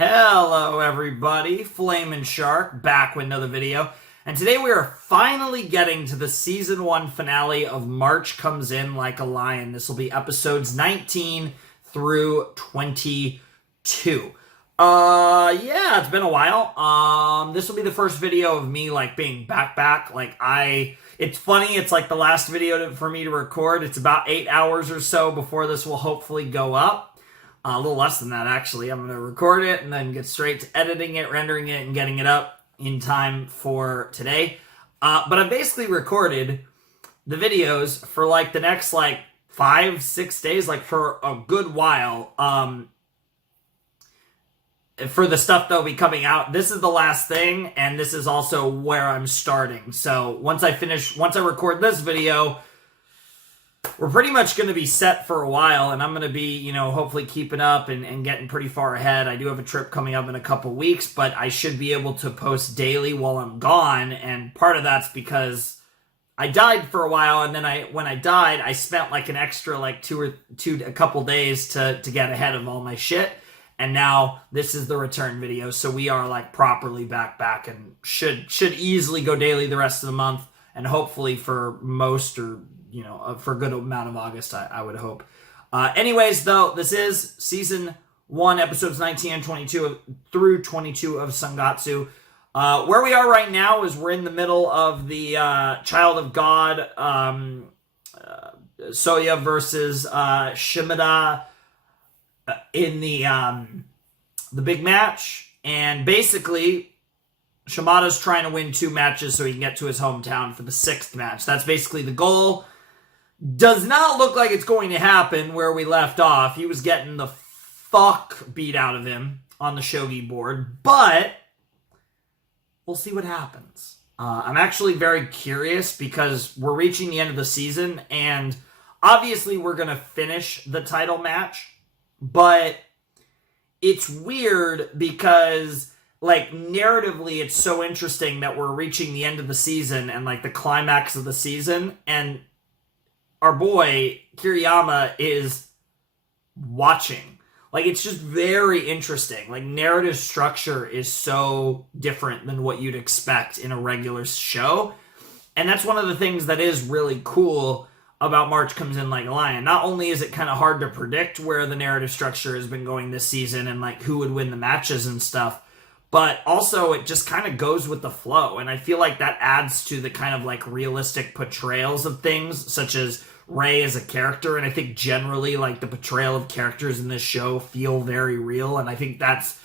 Hello everybody, Flamin' Shark back with another video, and today we are finally getting to the season 1 finale of March Comes In Like a Lion. This will be episodes 19 through 22. Yeah, it's been a while. This will be the first video of me being back. It's funny, it's like the last video for me to record. It's about 8 hours or so before this will hopefully go up. A little less than that, actually. I'm going to record it and then get straight to editing it, rendering it, and getting it up in time for today. But I basically recorded the videos for the next 5-6 days, for a good while. For the stuff that'll be coming out, this is the last thing, and this is also where I'm starting. So once I record this video, we're pretty much going to be set for a while, and I'm going to be, hopefully keeping up and getting pretty far ahead. I do have a trip coming up in a couple weeks, but I should be able to post daily while I'm gone, and part of that's because I died for a while, and then when I died, I spent an extra a couple days to get ahead of all my shit, and now this is the return video, so we are properly back, and should easily go daily the rest of the month, and hopefully for most or for a good amount of August, I would hope. Anyways, though, this is Season 1, Episodes 19 and 22 through 22 of Sangatsu. Where we are right now is we're in the middle of the Child of God, Souya versus Shimada in the big match. And basically, Shimada's trying to win 2 matches so he can get to his hometown for the 6th match. That's basically the goal. Does not look like it's going to happen where we left off. He was getting the fuck beat out of him on the shogi board, but we'll see what happens. I'm actually very curious because we're reaching the end of the season, and obviously we're going to finish the title match, but it's weird because narratively, it's so interesting that we're reaching the end of the season and the climax of the season, and our boy Kiriyama is watching. It's just very interesting. Narrative structure is so different than what you'd expect in a regular show, and that's one of the things that is really cool about March Comes In Like a Lion. Not only is it kind of hard to predict where the narrative structure has been going this season and who would win the matches and stuff, but also it just kind of goes with the flow. And I feel like that adds to the kind of realistic portrayals of things, such as Rei as a character. And I think generally the portrayal of characters in this show feel very real. And I think that's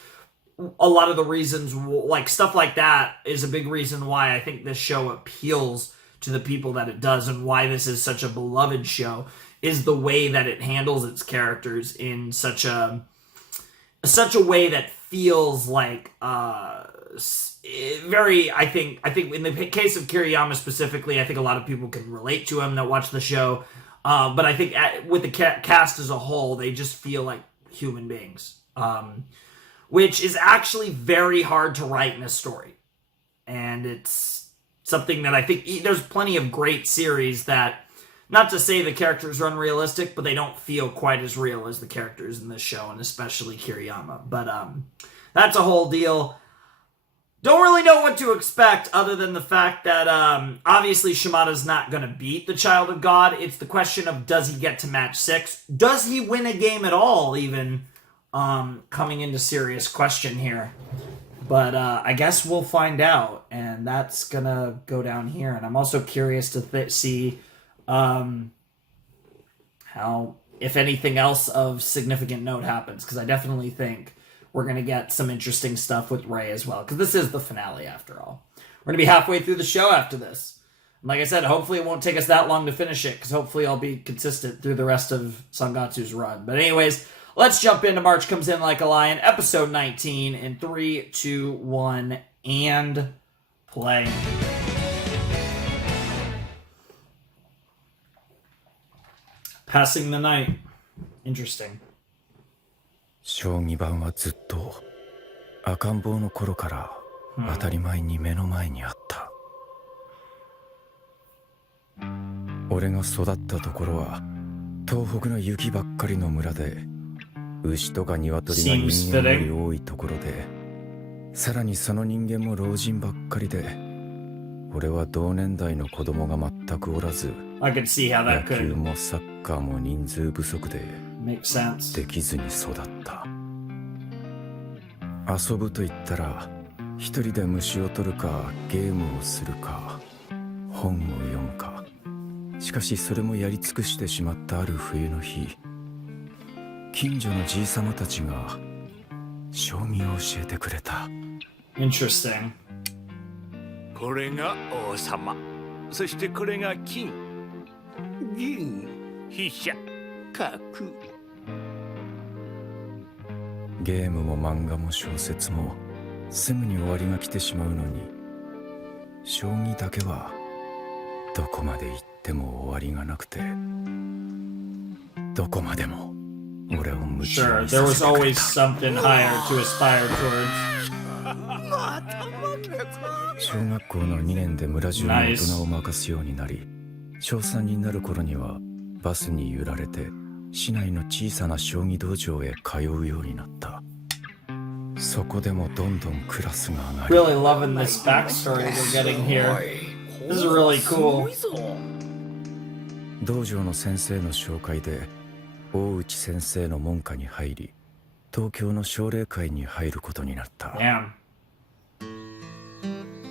a lot of the reasons, stuff like that is a big reason why I think this show appeals to the people that it does, and why this is such a beloved show, is the way that it handles its characters in such a way that feels very, I think in the case of Kiriyama specifically, I think a lot of people can relate to him that watch the show, but I think with the cast as a whole, they just feel like human beings, which is actually very hard to write in a story, and it's something that I think there's plenty of great series that, not to say the characters are unrealistic, but they don't feel quite as real as the characters in this show, and especially Kiriyama. But that's a whole deal. Don't really know what to expect other than the fact that obviously Shimada's not going to beat the Child of God. It's the question of, does he get to match 6? Does he win a game at all, even? Coming into serious question here. But I guess we'll find out, and that's going to go down here. And I'm also curious to see how, if anything else of significant note happens, because I definitely think we're going to get some interesting stuff with Rei as well, because this is the finale after all. We're going to be halfway through the show after this. And like I said, hopefully it won't take us that long to finish it, because hopefully I'll be consistent through the rest of Sangatsu's run. But anyways, let's jump into March Comes In Like a Lion, episode 19, in 3, 2, 1, and play. Passing the night. Interesting. 将棋盤はずっと赤ん坊の頃から当たり前に目の前にあった。俺が育ったところは東北の雪ばっかりの村で牛とか鶏が人間より多いところで、さらにその人間も老人ばっかりで、俺は同年代の子供が全くおらず、 I could see how 野 that 球 could もサッカーも人数不足で make sense. できずに育った。遊ぶと言ったら一人で虫を取るかゲームをするか本を読むか。しかしそれもやり尽くしてしまったある冬の日、近所のじいさまたちが将棋を教えてくれた。 Interesting. これが王様、そしてこれが金、銀、飛車、角。ゲームも漫画も小説もすぐに終わりが来てしまうのに、将棋だけはどこまで行っても終わりがなくて、どこまでも俺を夢中 Sure, に there させ was てくれ always た。 something higher to aspire towards. 小学校の2年で村中の大人を任すようになり、小3になる頃にはバスに揺られて市内の小さな将棋道場へ通うようになった。そこでもどんどんクラスが上がり、 Really loving this backstory we're getting here. This is really cool. 道場の先生の紹介で大内先生の門下に入り、東京の奨励会に入ることになった。 Damn.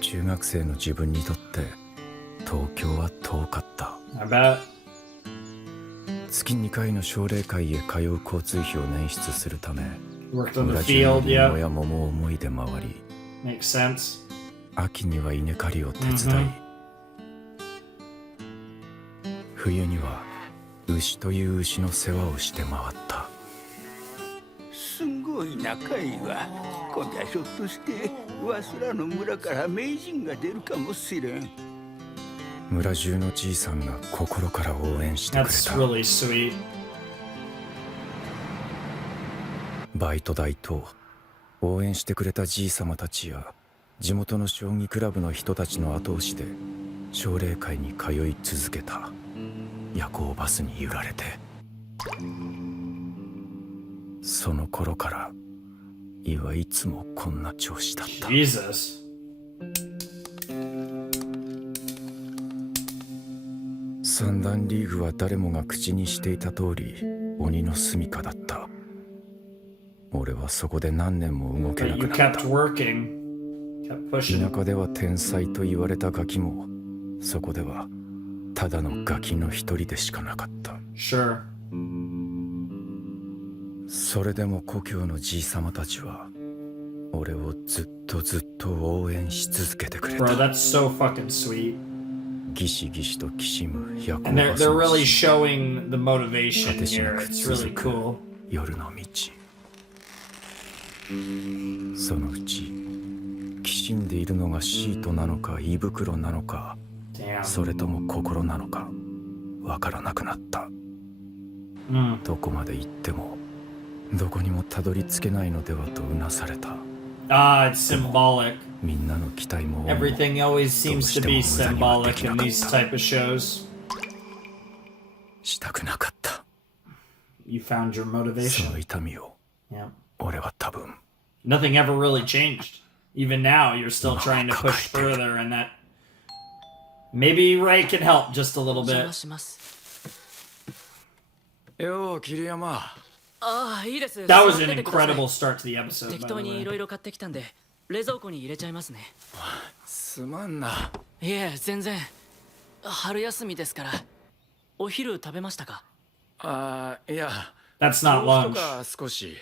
中学生の自分にとって東京は遠かった。 I bet. 月2回の奨励会へ通う交通費を捻出するため、 Worked on 村 the 中の field, リンゴ yeah. や桃を思いで回り、 Makes sense. 秋には稲刈りを手伝い、冬には牛という牛の世話をして回った。すごい仲いいわ。こりゃひょっとしてわしらの村から名人が出るかもしれん。村中のじいさんが心から応援してくれ That's た。 really sweet. バイト代と応援してくれたじいさまたちや地元の将棋クラブの人たちの後押しで奨励会に通い続けた。夜行バスに揺られて。その頃からいはいつもこんな調子だった。 Jesus. 三段リーグは誰もが口にしていた通り鬼の住処だった。俺はそこで何年も動け But な you くなった。 kept working. Kept pushing. 田舎では天才と言われたガキも、そこではただのガキの一人でしかなかった。 Sure. それでも故郷のじいさまたちは俺をずっと応援し続けてくれ Bro, た。 that's so fucking sweet. ギシギシときしむ夜行 And they're バス they're の really し showing the 果 motivation てしな here. く It's really 続く cool. 夜の道。そのうちきしんでいるのがシートなのか胃袋なのか、 Damn. それとも心なのかわからなくなった。 Mm. どこまで行ってもどこにもたどり着けないのではとうなされた。 Ah, it's symbolic. みんなの期待も Everything always seems to be symbolic in these type of shows. したくなかった。 You found your その motivation. 痛みを Yeah. 俺は多分 Nothing ever really changed. Even now, you're still trying to push further, and that maybe Ray can help just a little 邪 bit. 魔します。よう桐山。ああ、いいです。 That 座 was って an てください incredible start to the episode. 適 By 当 the にい way. ろいろ買ってきたんで、冷蔵庫に入れちゃいますね。すまんな。いえ、全然。春休みですから。お昼食べましたか？ああ、いや That's not 豆腐 lunch. とか少し。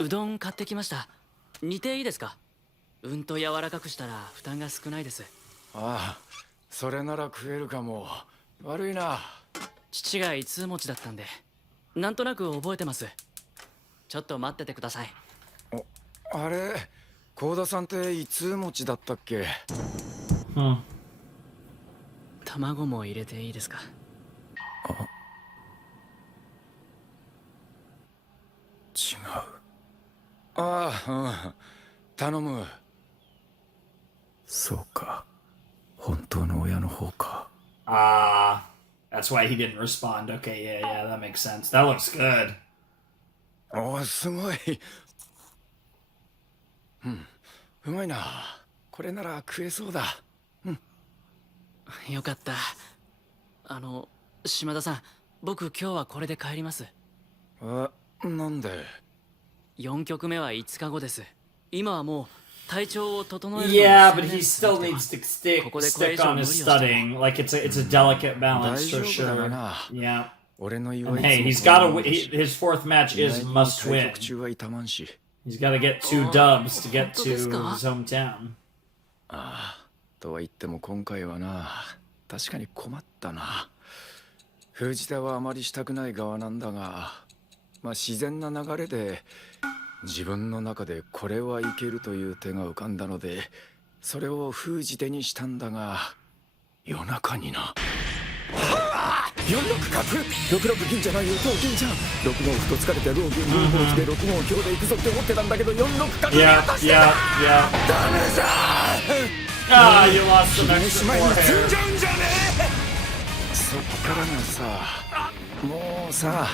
うどん買ってきました。煮ていいですか？うんと柔らかくしたら負担が少ないです。ああ、それなら食えるかも。悪いな。父がいつ持ちだったんで、なんとなく覚えてます。ちょっと待っててください。あれ、幸田さんっていつ持ちだったっけ？ Hmm. 卵も入れていいですか？違う。ああ、うん。頼む。そうか。本当の親の方か。 Ah, that's why he didn't respond. Okay, yeah, that makes sense. That looks good. おお、すごい。うまいな。これなら食えそうだ。よかった。島田さん、僕今日はこれで帰ります。なんで？ 4曲目は5日後です。今はもう体調を整えるのに Yeah, 専 but 念 he する still って needs to stick ここでこれ以 stick 上 on 無理 his をしても studying. Like it's a delicate balance for 大丈夫だ sure. な。 Yeah. 俺の祝 And い hey, つ he's も got to. His fourth match 意 is 外に must 対 win. 局中は痛まんし。 He's got to get 2 dubs to get 本当です to か？ his hometown. とは言っても今回はな、確かに困ったな。封じ手はあまりしたくない側なんだが、自然な流れで自分の中でこれはいけるという手が浮かんだので、それを封じ手にしたんだが、夜中にな。4六角6六銀じゃないよ、今日銀じゃん。6五歩と疲れてロー銀2五来て6五強で行くぞって思ってたんだけど、4六角見 Yeah, 落としてた。 yeah, yeah. ダメじゃん。 Ah, you lost some 決め extra しまいに積ん forehair. じゃうんじゃねえ。そっからがさ、もうさ、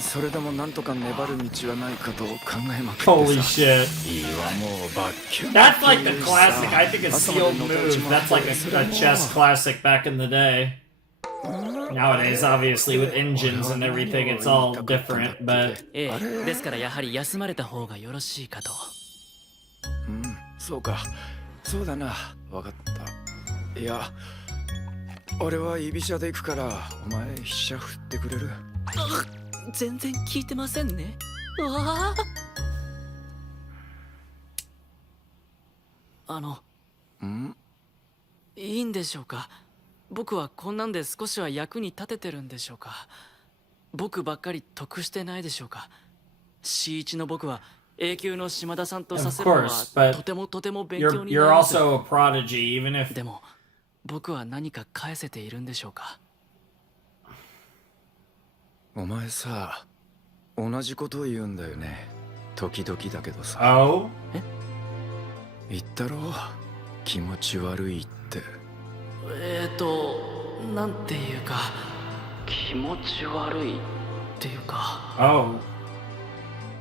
それでもなんとか粘る道はないかと考えまくってさ。 Holy shit. いいわ、もうバッキュン。 That's like the classic. I think a sealed move. That's like a chess classic back in the day. Nowadays, obviously, with engines and everything, it's all different, but ええ、ですからやはり休まれた方がよろしいかと。そうか、そうだな、わかった。いや、俺は居飛車で行くから、お前飛車振ってくれる？全然聞いてませんね。わあ。いいんでしょうか。僕はこんなんで少しは役に立ててるんでしょうか。僕ばっかり得してないでしょうか。C1の僕は永久の島田さんとさせるの Of course, but はとてもとても勉強 you're になり you're ます。 also a prodigy, even if でも僕は何か返せているんでしょうか。お前さ、同じことを言うんだよね。時々だけどさ。 oh 言ったろ、気持ち悪いって。なんていうか気持ち悪いっていうか。 oh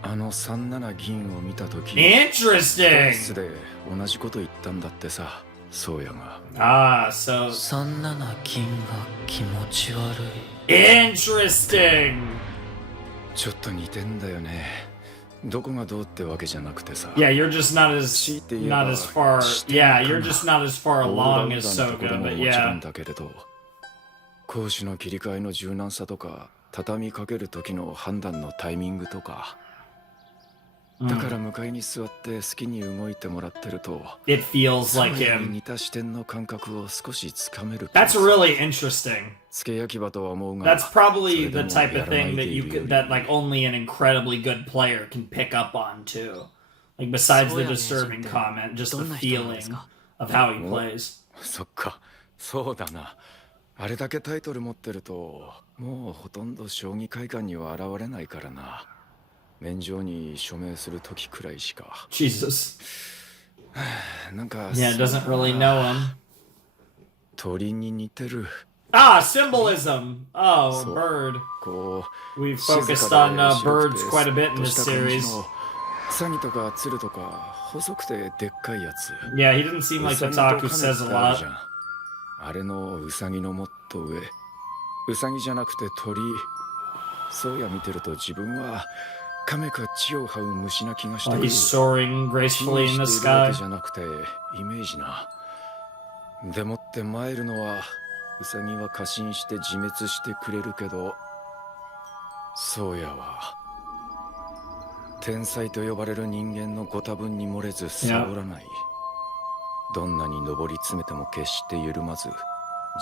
あの37銀を見たとき、 interesting. 室で同じこと言ったんだってさ、宗谷が。 Ah, so 37金が気持ち悪い。 interesting. ちょっと似てんだよね。どこがどうってわけじゃなくてさ。 Yeah, you're just not as 強いて言えば not as far. 視点 Yeah, かな。 you're just not as far オールラウ along ン as ダーなとこ Soga, ろも but もちろ yeah. んだけれど、攻守の切り替えの柔軟さとか、畳みかける時の判断のタイミングとか。だから向かいに座って好きに動いてもらってると、 It feels like 宗谷に him. 似た視点の感覚を少しつかめる。 That's really interesting. 付け焼き場とは思うが、 That's probably それで the も type や of らない thing で that い you るよ could り that like only an incredibly good player can pick up on too. Like besides the Souya disturbing 名人って comment, just the どんな人なんで feeling すか？ of how he plays. そっか、そうだな。あれだけタイトル持ってると、もうほとんど将棋会館には現れないからな。免状に署名する時くらいしか。 Jesus. なんか、 Yeah, doesn't really know him. 鳥に似てる。 Ah, symbolism. Oh, a So- bird. こう、 We've 静 focused か on で birds 白くて quite a bit in スッと this した感じ series. のウサギとかツルとか細くてでっかいやつ。 Yeah, he didn't seem like ウサ the ギと talk カ who メ says っ a てある lot. じゃん。あれのウサギのもっと上。ウサギじゃなくて鳥。そうや見てると自分はカメか地を這う虫な気がしてく While る。 he's soaring 気 gracefully に in the しているわ sky. けじゃなくてイメージな。でもって参るのはウサギは過信して自滅してくれるけど、そうやは天才と呼ばれる人間のご多分に漏れずサボらない。どんなに上り詰めても決して緩まず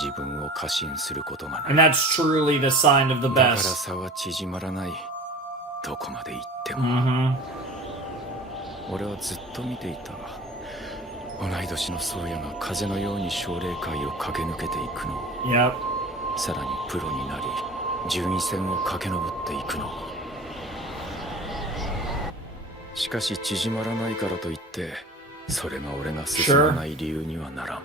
自分を過信することがない。 And that's truly the sign of the だから best. 差は縮まらない。どこまで行っても。 Mm-hmm. 俺はずっと見ていた。同い年の宗谷が風のように奨励会を駆け抜けていくの。 Yep. さらにプロになり順位戦を駆け上っていくの。しかし縮まらないからといってそれが俺が進まない理由にはならん。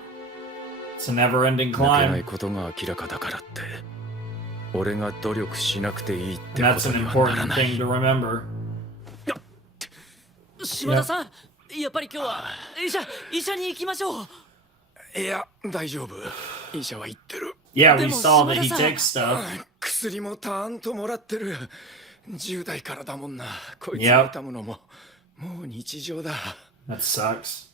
It's a never-ending 抜けない climb. ことが明らかだからって俺が努力しなくていいって And こ that's と an にはなら important ない。 thing to remember. 島田さん、やっぱり今日は医者に行きましょう。いや大丈夫、医者は言ってる。 Yeah, we Demo, saw that he Shimada-san. takes stuff. 薬もたんともらってる。10代からだもんな。こいつ Yep. が痛むのももう日常だ。 That sucks.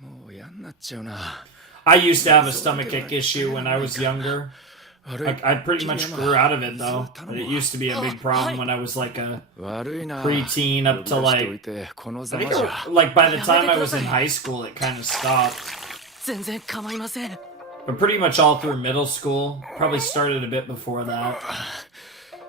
もう嫌になっちゃうな。 I used to have a stomachache issue when I was younger. I pretty much grew out of it though. But it used to be a big problem when I was like a 悪いな。 preteen up to 呼び出しておい like てこの I ざ think まじゃ。 like by the time I was in high school it kind of stopped. 全然構いません。 But pretty much all through middle school. Probably started a bit before that.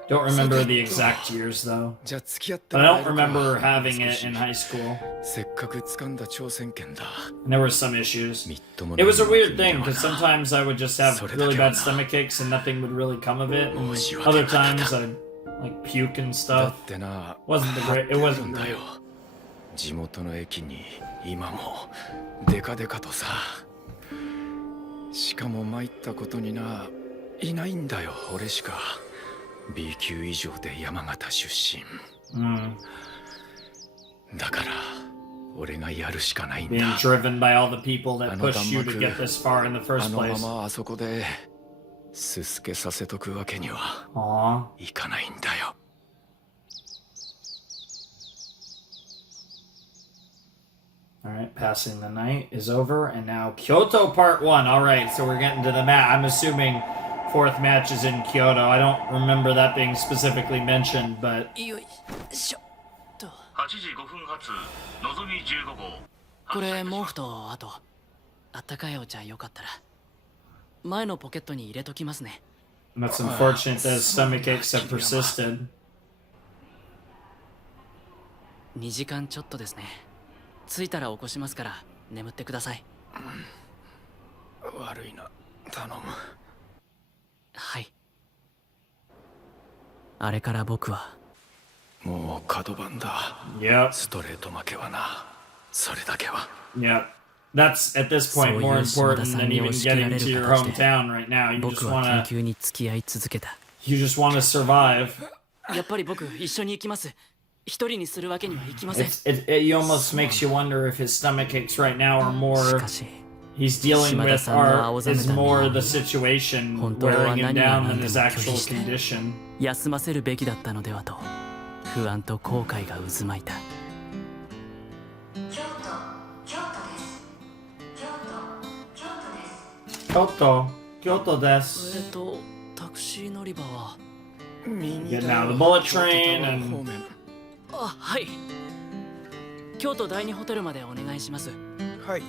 Don't remember the exact years though. じゃあ付き合って But も I らえ don't るか。 remember having it in high school. せっかく掴んだ挑戦権だ。 And there were some issues. みっとも It ない was a もの weird 君 thing には because な。 sometimes I would just have really bad stomach aches and nothing would really come of it. And other times I'd like puke and だ stuff. ってな。 Wasn't the great. It 張ってる wasn't んだ great. よ。地元の駅に今もデカデカとさ。しかも参ったことにないないんだよ俺しか。 B 級以上で山形出身。 Mm. だから俺がやるしかないん Being だ。 driven by all the people that pushed you to get this far in the あ first のま place. まあそこですすけさせとくわけには Aw. いかないんだよ。 All right, passing the night is over, and now Kyoto Part 1. All right, so we're getting to the match. I'm assuming fourth match is in Kyoto. I don't remember that being specifically mentioned, but よいしょと。 8時5分発のぞみ15号。これ毛布とあとあったかいお茶よかったら前のポケットに入れときますね。 that's unfortunate that his stomach aches have persisted. 2時間ちょっとですね。着いたら起こしますから眠ってください。悪いな頼む。はい。あれから僕はもう角番だ。 Yep, ストレート負けはな。それだけは。 yep. That's at this point more important than even getting to your hometown right now. You 僕 just は wanna, 研究に付き合い続けた。 you just wanna survive. やっぱり僕一緒に行きます。一人にするわけにはいきません。 It almost makes you wonder if his stomach aches right now are し more かし he's dealing with is more the 本 situation 当は wearing him 何が down 何 than でも his 拒 actual 否して condition. 休ませるべきだったのではと不安と後悔が渦巻いた。京都です。 Kyoto, Kyoto タクシー乗り場は。 Getting out of the bullet train and あ、はい。京都第二ホテルまでお願いします。はい。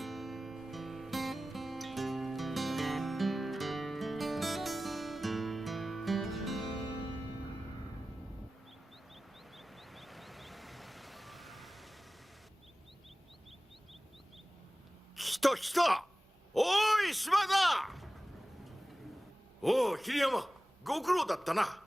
来た来た。おい島田。おお桐山、ご苦労だったな。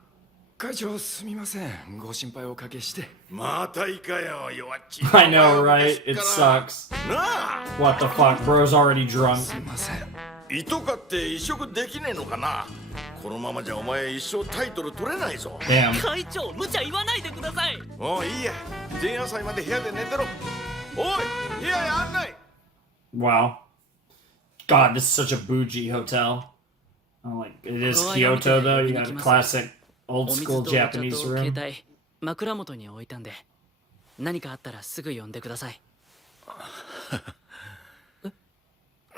会長すみません。ご心配をおかけして。またいかよ弱っち。 I know, right? It sucks. なあ、 What the fuck? Bro's already drunk. すみません。糸かって移植できねえのかな。このままじゃお前一生タイトル取れないぞ。 Damn. 会長、無茶言わないでください。おういいや、前夜祭まで部屋で寝てろ。おい部屋へ案内。 Wow. God, this is such a bougie hotel. Oh, like it is Kyoto though. You got a classic old お水 school とお茶と Japanese 携 room. 帯、枕元に置いたんで、何かあったらすぐ呼んでください。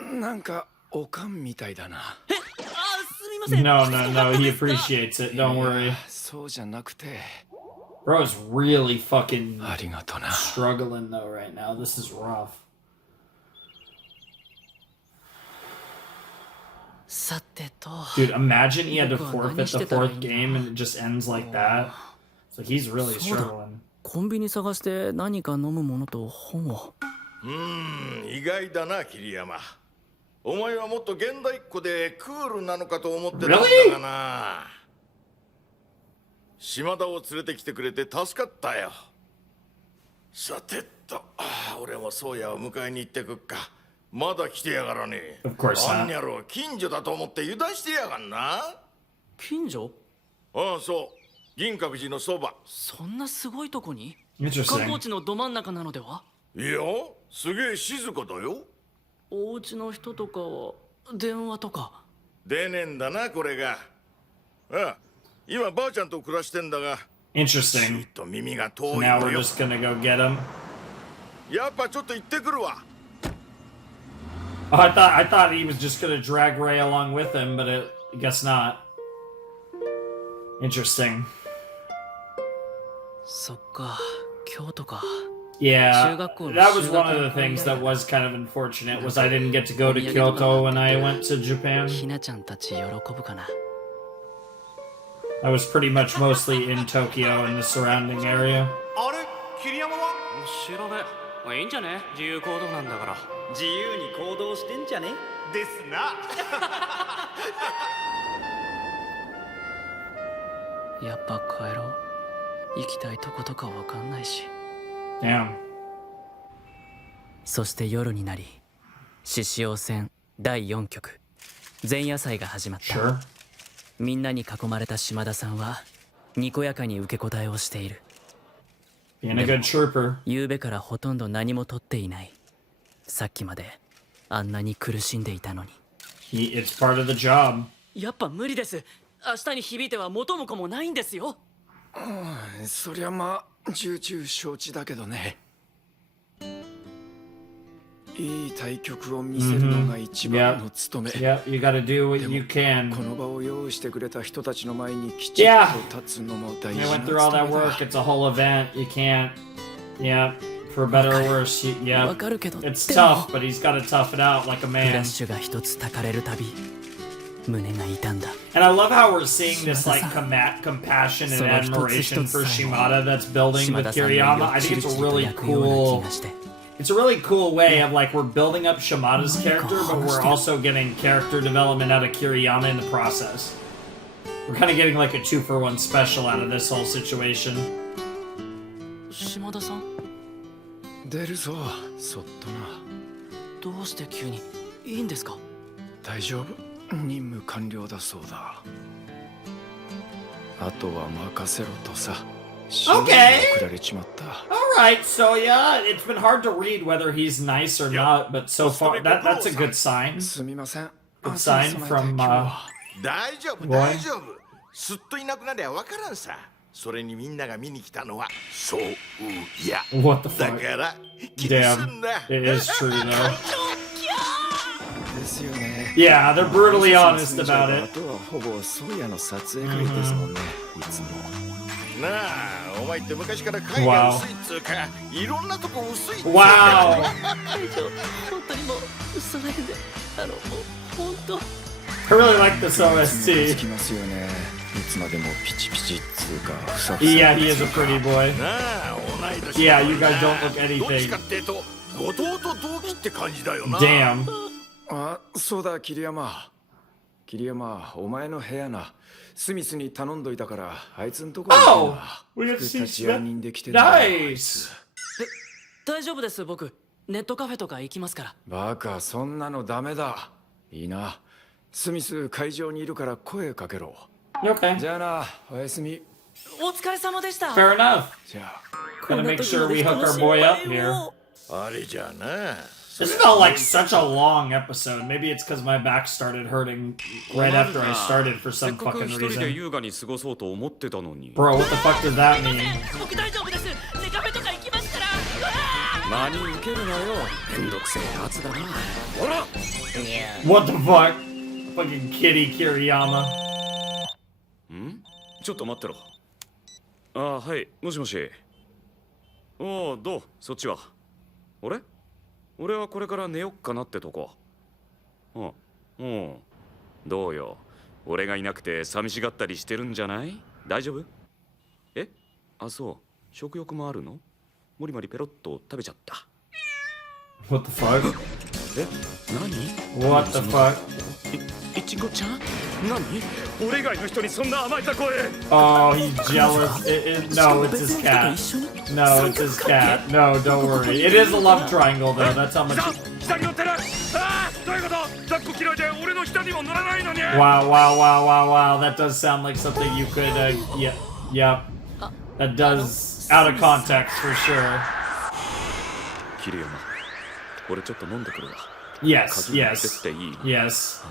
なんかおかんみたいだな。あ、すみません。 No, no, no. He appreciates it. Don't worry. そうじゃなくて。 Bro is really fucking ありがとな。 struggling though right now. This is rough. さてと。 Dude, imagine he had to forfeit the fourth game and it just ends like that. So he's really struggling. コンビニ探して何か飲むものと本を。意外だな桐山。お前はもっと現代っ子でクールなのかと思ってたんだがな。島田を連れてきてくれて助かったよ。さてと、俺も宗谷を迎えに行ってくっか。まだ来てやがらねえ。 Of course not. あんやろ近所だと思って油断してやがんな。近所？ああそう、銀閣寺のそば。そんなすごいとこに？観 Interesting. 光地のど真ん中なのでは？いや、すげえ静かだよ。お家の人とかは電話とか。出ねえんだな、これが。ああ、今ばあちゃんと暮らしてんだが、ち Interesting. っと耳が So 遠い now の we're よ。 just gonna go get him. やっぱちょっと行ってくるわ。 Oh, I thought he was just gonna drag Ray along with him, but I guess not. Interesting. そっか、京都か。 Yeah, that was one of the things that was kind of unfortunate was I didn't get to go to Kyoto when I went to Japan. ひなちゃんたち喜ぶかな。 I was pretty much mostly in Tokyo and the surrounding area. あれ桐山は？知らねえ。いいんじゃね？自由行動なんだから。自由に行動してんじゃね？ですな。やっぱ帰ろう。行きたいとことかわかんないし。 Damn. そして夜になり、獅子王戦第4局前夜祭が始まった。 Sure. みんなに囲まれた島田さんはにこやかに受け答えをしている。 Being a good trooper. 夕べからほとんど何も取っていない。さっきまであんなに苦しんでいたのに。 It's part of the job. やっぱ無理です。明日に響いては元も子もないんですよ。そりゃまあ重々承知だけどね。いい対局を見せるのが一番の務め。 Yep, you gotta do what you こ can. の場を用意してくれた人たちの前にきちっと立つのも大 They 事な went through all that 務め work. だ。 It's a whole event. You can't. Yeah, for better or worse. わ Yeah, かるけど、 it's でも tough, but he's got to tough it out like a フラ man. ッシュが一つたかれるたび胸が痛んだ。 And I love how we're seeing this like compassion and admiration for Shimada that's building 島 with 田さんの Kiriyama. I チ think リ it's チ a リと really 焼くような cool. 気がして。 It's a really cool way of like we're building up Shimada's character, but we're also getting character development out of Kiriyama in the process. We're kind of getting like a 2-for-1 special out of this whole situation. 島田さん、出るぞ、そっとな。どうして急に？いいんですか？大丈夫、任務完了だそうだ。あとは任せろとさ。 Okay. 送られちまった。 All right, so yeah, it's been hard to read whether he's nice or not, but so far that's a good sign. すみません。 Good sign from 大丈夫、大丈夫。すっといなくなりゃわからんさ。それにみんなが見に来たのは、そういや。 What the だ fuck? から気にす Damn, んな。 it is true though. ですよね。 Yeah, they're brutally honest about あ it. とはほぼソーヤの撮影会ですもんね。いつも。なあ、お前って昔から影が薄いっつうか、いろんなとこ薄いっつう Wow. か。会長、本当にもう嘘ないで、もう本当。 I really like this つ OST. きますよね。いつまでもピチピチっつうかふさふさ。 Yeah, he is a pretty boy. なあ、同い年 Yeah, you guys don't look どっち anything. かっていうと、後藤と同期って感じだよな。 Damn. あ、そうだ、桐山。桐山、お前の部屋な。スミスに頼んどいたから、あいつんとこ行 Oh, ってな。 we got to 副 see 立会人できてんだ。 Nice. 大丈夫です、僕。ネットカフェとか行きますから。バカ、そんなのダメだ。いいな。スミス会場にいるから声かけろ。 Okay. じゃあな、おやすみ。お疲れ様でした。 Fair enough. じゃあ。 Gotta make sure we hook our boy up here. あれじゃあな。 This felt like such a long episode. Maybe it's because my back started hurting right after I started for せっ some かく fucking 一人で reason. 優雅に過ごそうと思ってたのに。 Bro, what the fuck does that mean? 僕大丈夫です。ネカフェとか行きますから。真に受けるなよ。めんどくせえやつだな。ほら What the fuck? Fucking kitty Kiriyama. ちょっと待ってろ。ああ、はい、もしもし。おお、どうそっちは。俺はこれから寝よっかなってとこ。どうよ。俺がいなくて寂しがったりしてるんじゃない？大丈夫？え？あ、そう。食欲もあるの？もりもりペロッと食べちゃった。What the fuck? え？何？ What the fuck? いちごちゃん？何？俺以外の人にそんな甘えた声。 Oh, he's jealous. No, it's his cat. No, it's his cat. No, don't worry. It is a love triangle, though. That's how much. 下に乗ってる。ああ、どういうこと？抱っこ嫌いで俺の下にも乗らないのに。 Wow, wow, wow, wow, wow. That does sound like something you could. Yeah. That does out of context for sure. キリヤマ、俺ちょっと飲んでくるわ。 Yes, 鍵持って yes, っていい？ yes.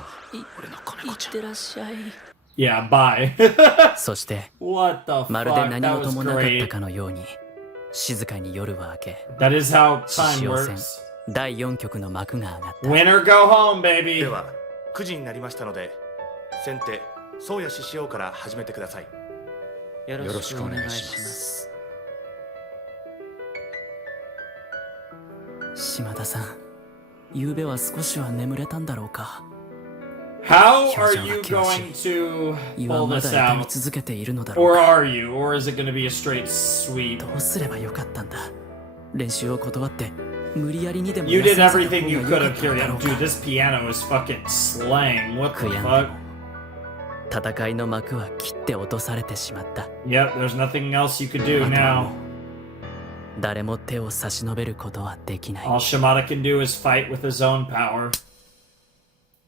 俺の金子ちゃん。いってらっしゃい。 Yeah, bye. そして What the まるで fuck? 何 That 事 was もなかった great. かのように静かに夜は明け、 That is how 獅 time 子王戦 works. 第4局の幕が上がった。 Win or go home, baby. では9時になりましたので先手宗谷獅子王から始めてください。よろしくお願いします。島田さん、昨べは少しは眠れたんだろうか。 How are you going to 胃は pull ま this だ痛み out? 続けているのだろう Or か。 are you? Or is it going to be a straight sweep? どうすればよかったんだ。練習を断って無理やりにでも You 休 did ませた方 everything you が could 良 have, かったのだ Kiriyama. ろう Dude, か。 this piano is fucking slaying. What the 悔やんで fuck? も戦いの幕は切って落とされてしまった。 Yep, there's nothing else you could do あとはも now. う誰も手を差し伸べることはできない。 All Shimada can do is fight with his own power.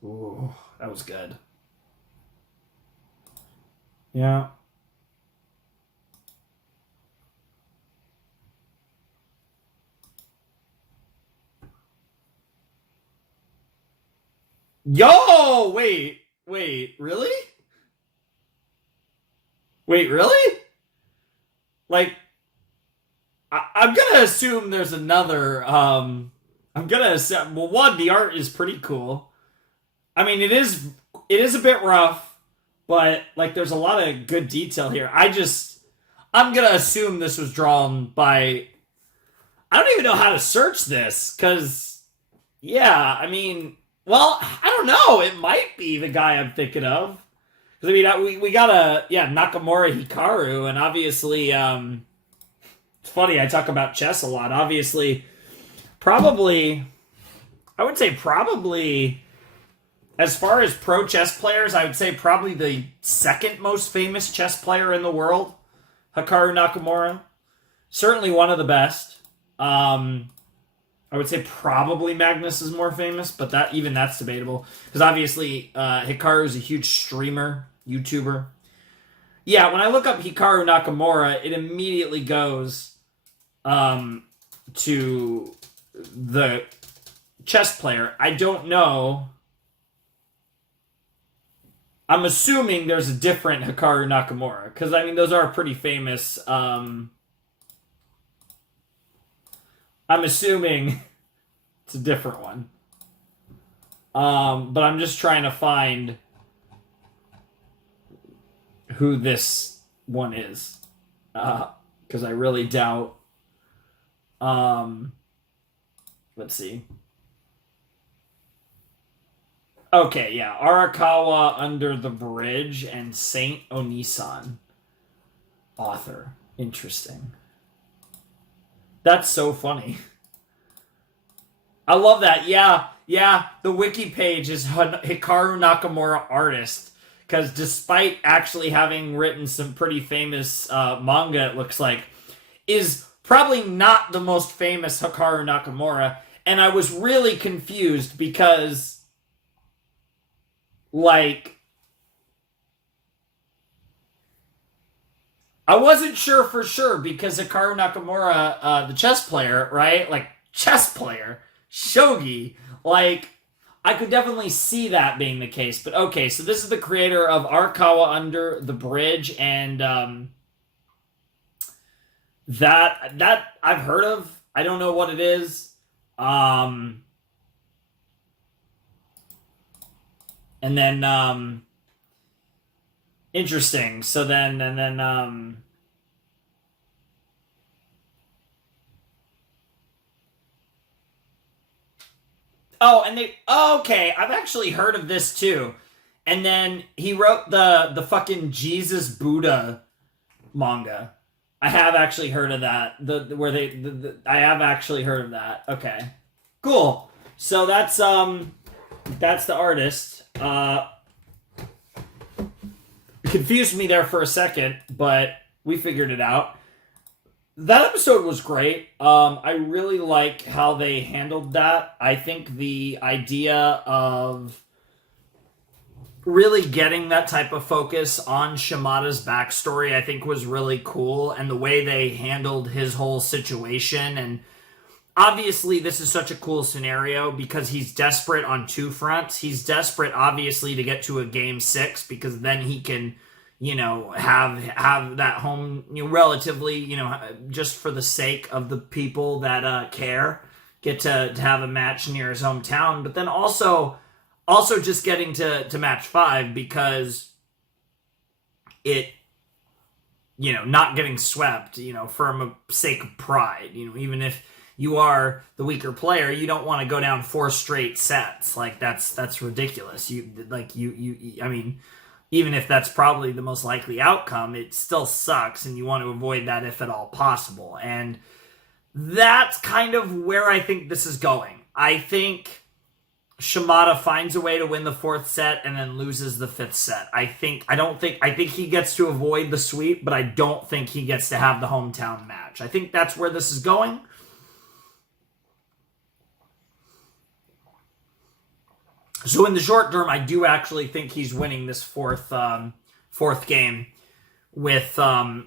Ooh, that was good. Yeah. Yo, wait, really? Wait, really? Like, I'm gonna assume there's another, I'm gonna assume, well, one, the art is pretty cool. I mean, it is a bit rough, but, like, there's a lot of good detail here. I'm gonna assume this was drawn by, I don't even know how to search this, because, yeah, I mean, well, I don't know, it might be the guy I'm thinking of. Because, I mean, we got Nakamura Hikaru, and obviously, it's funny, I talk about chess a lot. Obviously, I would say probably, as far as pro chess players, I would say probably the second most famous chess player in the world, Hikaru Nakamura. Certainly one of the best. I would say probably Magnus is more famous, but that's debatable. Because obviously, Hikaru is a huge streamer, YouTuber. Yeah, when I look up Hikaru Nakamura, it immediately goes to the chess player. I don't know. I'm assuming there's a different Hikaru Nakamura. Because, I mean, those are pretty famous. I'm assuming it's a different one. But I'm just trying to find who this one is. Because I really doubt. Let's see. Okay, yeah. Arakawa Under the Bridge and Saint Onisan. Author. Interesting. That's so funny. I love that. Yeah, the wiki page is Hikaru Nakamura artist. Because despite actually having written some pretty famous manga, it looks like, is probably not the most famous Hikaru Nakamura. And I was really confused because, like, I wasn't sure for sure because Hikaru Nakamura, the chess player, right? Like, chess player, shogi, like, I could definitely see that being the case. But okay, so this is the creator of Arakawa Under the Bridge, and that I've heard of. I don't know what it is. And then interesting. So then okay, I've actually heard of this too. And then he wrote the fucking Jesus Buddha manga. I have actually heard of that. I have actually heard of that. Okay. Cool. So that's the artist. Confused me there for a second, but we figured it out. That episode was great. I really like how they handled that. I think the idea of really getting that type of focus on Shimada's backstory, I think, was really cool, and the way they handled his whole situation. And obviously, this is such a cool scenario because he's desperate on two fronts. He's desperate, obviously, to get to a game 6 because then he can, have that home, relatively, just for the sake of the people that care, get to have a match near his hometown. But then also just getting to match 5 because it, not getting swept, for the sake of pride, even if you are the weaker player, you don't want to go down 4 straight sets. Like that's ridiculous. I mean, even if that's probably the most likely outcome, it still sucks, and you want to avoid that if at all possible. And that's kind of where I think this is going. I think Shimada finds a way to win the 4th set and then loses the 5th set. I think he gets to avoid the sweep, but I don't think he gets to have the hometown match. I think that's where this is going. So in the short term, I do actually think he's winning this fourth game with Souya,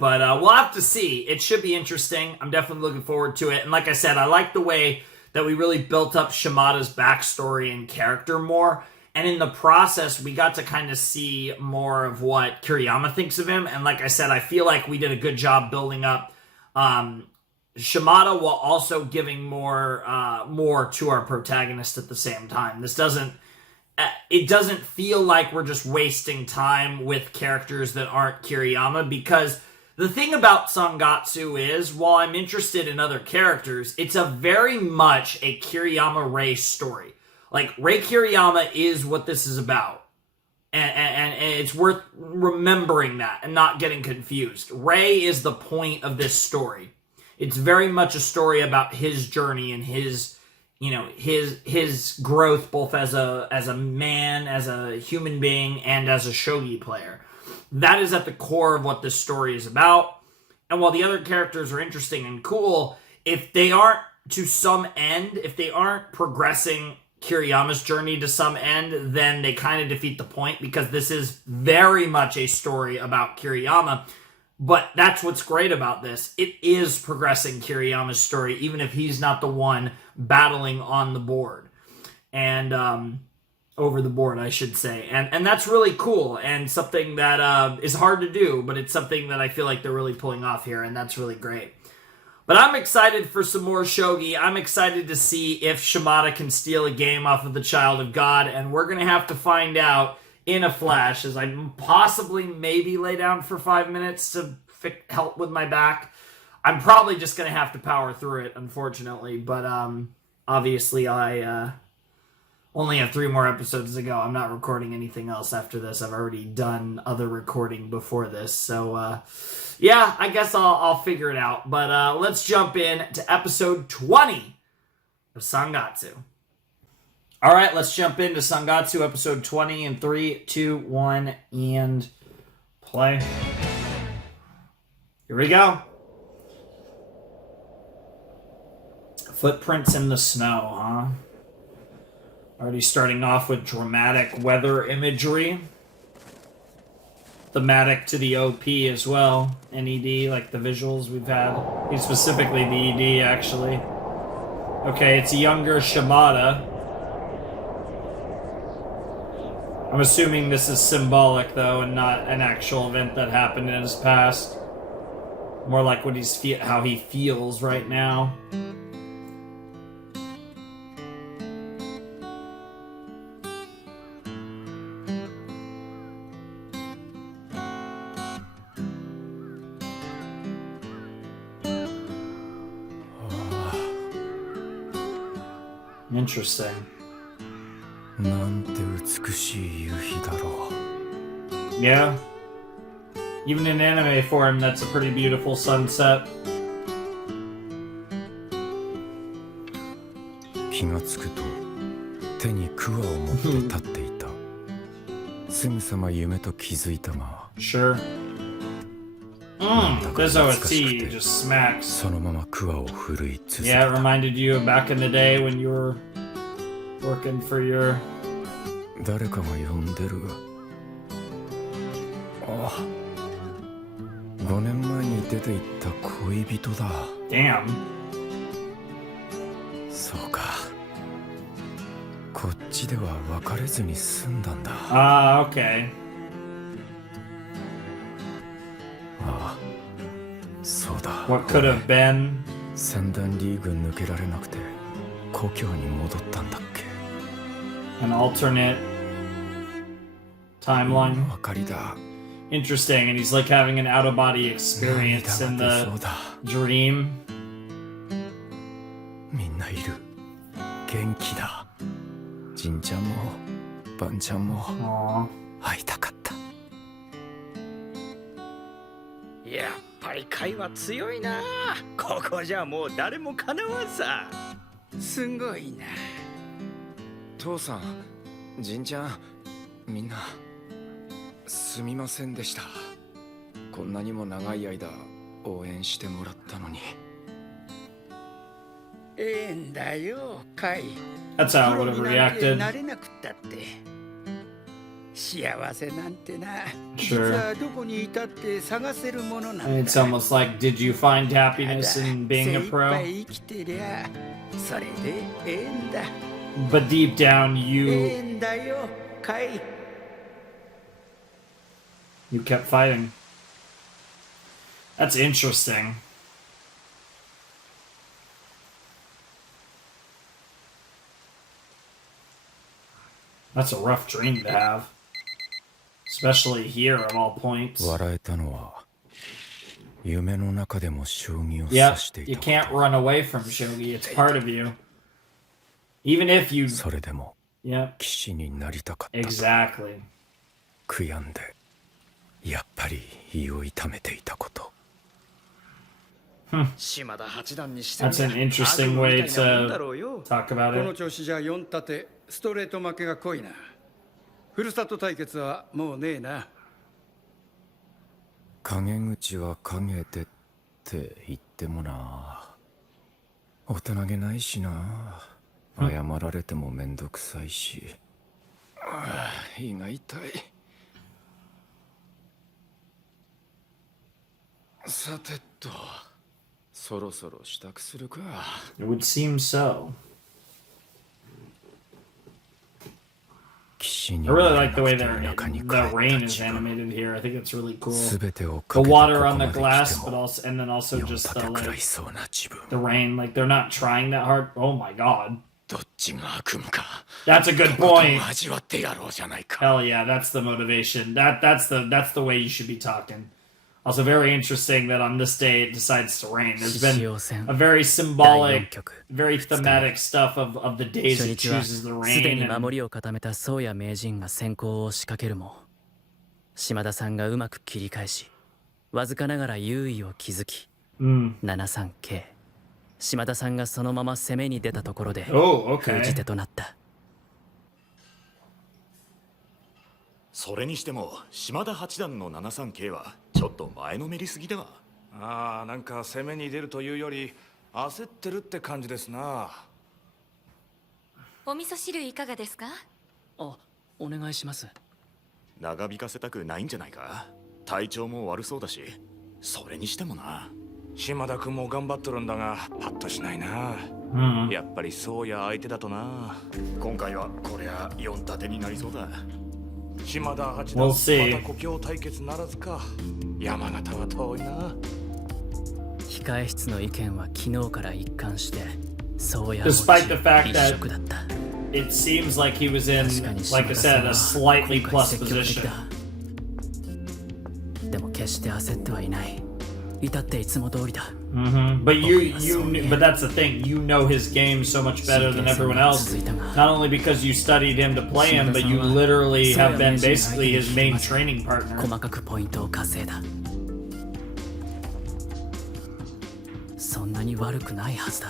but we'll have to see. It should be interesting. I'm definitely looking forward to it. And like I said, I like the way that we really built up Shimada's backstory and character more. And in the process, we got to kind of see more of what Kiriyama thinks of him. And like I said, I feel like we did a good job building up Shimada while also giving more to our protagonist at the same time. It doesn't feel like we're just wasting time with characters that aren't Kiriyama, because the thing about Sangatsu is, while I'm interested in other characters, it's a very much a Kiriyama-Rei story. Like, Rei Kiriyama is what this is about. And it's worth remembering that and not getting confused. Rei is the point of this story. It's very much a story about his journey and his growth, both as a man, as a human being, and as a shogi player. That is at the core of what this story is about. And while the other characters are interesting and cool, if they aren't progressing Kiriyama's journey to some end, then they kind of defeat the point, because this is very much a story about Kiriyama. But that's what's great about this. It is progressing Kiriyama's story, even if he's not the one battling on the board. And over the board, I should say. And that's really cool, and something that is hard to do, but it's something that I feel like they're really pulling off here, and that's really great. But I'm excited for some more shogi. I'm excited to see if Shimada can steal a game off of the Child of God, and we're going to have to find out in a flash, as I possibly maybe lay down for 5 minutes to help with my back. I'm probably just going to have to power through it, unfortunately, but obviously I only have 3 more episodes to go. I'm not recording anything else after this. I've already done other recording before this, so yeah, I guess I'll figure it out. But let's jump in to episode 20 of Sangatsu. All right, let's jump into Sangatsu episode 20 in 3, 2, 1, and play. Here we go. Footprints in the snow, huh? Already starting off with dramatic weather imagery. Thematic to the OP as well. NED, like the visuals we've had. Specifically the ED, actually. Okay, it's a younger Shimada. I'm assuming this is symbolic, though, and not an actual event that happened in his past. More like what how he feels right now. Interesting. なんて美しい夕日だろう。 Yeah. Even in anime form, that's a pretty beautiful sunset. 気がつくと手に桑を持って立っていた。すぐさま夢と気づいたが。 Sure. This OST just smacks. そのまま桑を振るい続けた。 Yeah, it reminded you of back in the day when you were working for your 誰かが呼んでる。あ、5年前に出て行った恋人だ。 Damn. そうか。こっちでは別れずに済んだんだ。Okay. ああ、そうだ。 What could have been? 仙台リーグ抜けられなくて故郷に戻ったんだっけ。 An alternate timeline. 明かりだ。 Interesting, and he's like having an out of body experience in 涙 the が出そうだ。 dream. みんないる。元気だ。じんちゃんもばんちゃんも Aw. 会いたかった。やっぱり貝は強いな。ここじゃもう誰もかなわんさ。すごいな。父さん、じんちゃん、みんなすみませんでした。こんなにも長い間応援してもらったのに。ええんだよ、貝。 That's how I プ would ロ have になんて reacted. なれなくったって。幸せなんてな、 Sure. 実はどこにいたって探せるものなん And だ。 it's almost like, did you find happiness in being 精 a 一杯 pro? 生きてりゃ、それでええんだ。 But deep down, え you えんだよ、貝。 kept fighting. That's interesting. That's a rough dream to have. Especially here of all points. 笑えたのは夢の中でも将棋を Yep, 指してい you た can't こ run away from shogi. It's part of you. Even if you... と。それでも Yep, 棋士になりたかったと exactly. 悔やんで、やっぱり胃を痛めていたこと。島田八段にして That's an interesting way to talk こ about の it. 調子じゃ4立てストレート負けが濃いな。ふるさと対決はもうねえな。陰口は陰でって言ってもな、大人げないしな。謝られてもめんどくさいし、胃が痛い。さてと、そろそろ支度するか。 It would seem so. 騎士に I な really れ like な the く way て the, 田舎に帰 the った rain is 自分。 animated here. I think it's really cool. すべてを The かけてここ water ま on で the 来て glass, も but also and then also 4 just 立 the て食らい like そうな自分。 the rain. Like they're not trying that hard. Oh my god, どっちが悪夢か。 that's a good とことん point. 味わってやろうじゃないか。 Hell yeah, that's the motivation. That's the way you should be talking. Also, very interesting that on this day it decides to rain. There's been a very symbolic, very thematic stuff of the days 初 it 日は chooses the すでに rain. 守りを固めた宗谷名人が先行を仕掛けるも島田さんがうまく切り返しわずかながら優位を築き 7-3K 島田さんがそのまま攻めに出たところで Oh, 封じ okay. 手となった。それにしても島田八段の 73K はちょっと前のめりすぎでは。ああ、なんか攻めに出るというより焦ってるって感じですな。お味噌汁いかがですか？あ、お願いします。長引かせたくないんじゃないか。体調も悪そうだし。それにしてもな、島田君も頑張っとるんだがパッとしないな。やっぱりそうや相手だとな。今回はこりゃ4立てになりそうだ。島田八段 We'll see. また故郷対決ならずか。山形は遠いな。控え室の意見は昨日から一貫して宗谷 Despite the fact 一 that 色だった。 it seems like he was in, 確かに like I 島田さ said, ん a は slightly 今回 plus 積極的 position. だ。でも決して焦ってはいない。至っていつも通りだ。 But but that's the thing. You know his game so much better than everyone else. Not only because you studied him to play him, but you literally have been basically his main training partner. 細かくポイントを稼いだ。そんなに悪くないはずだ。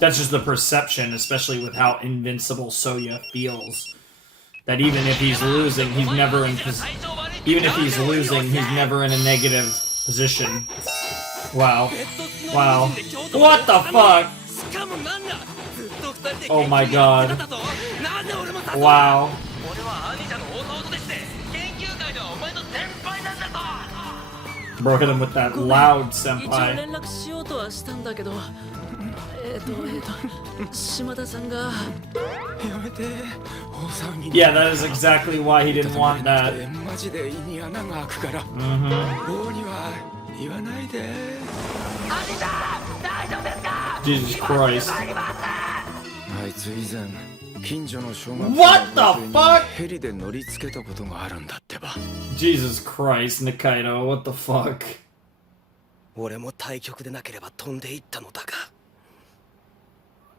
That's just the perception, especially with how invincible Souya feels. That even if he's losing, he's never in even if he's losing, he's never in a negative position. Wow. Wow. What the fuck? Oh my god. Wow. Bro hit him with that loud 一応 senpai. 連絡しようとはしたんだけど島田さんがやめて大騒ぎ Yeah, that is exactly why he didn't want that. マジで胃に穴が開くから Mm-hmm. 王には言わないで Jesus Christ. あいつ以前近所の小学校 What the fuck? ヘリで乗り付けたことがあるんだってば Jesus Christ, Nikaido, what the fuck? 俺も対局でなければ飛んでいったのだが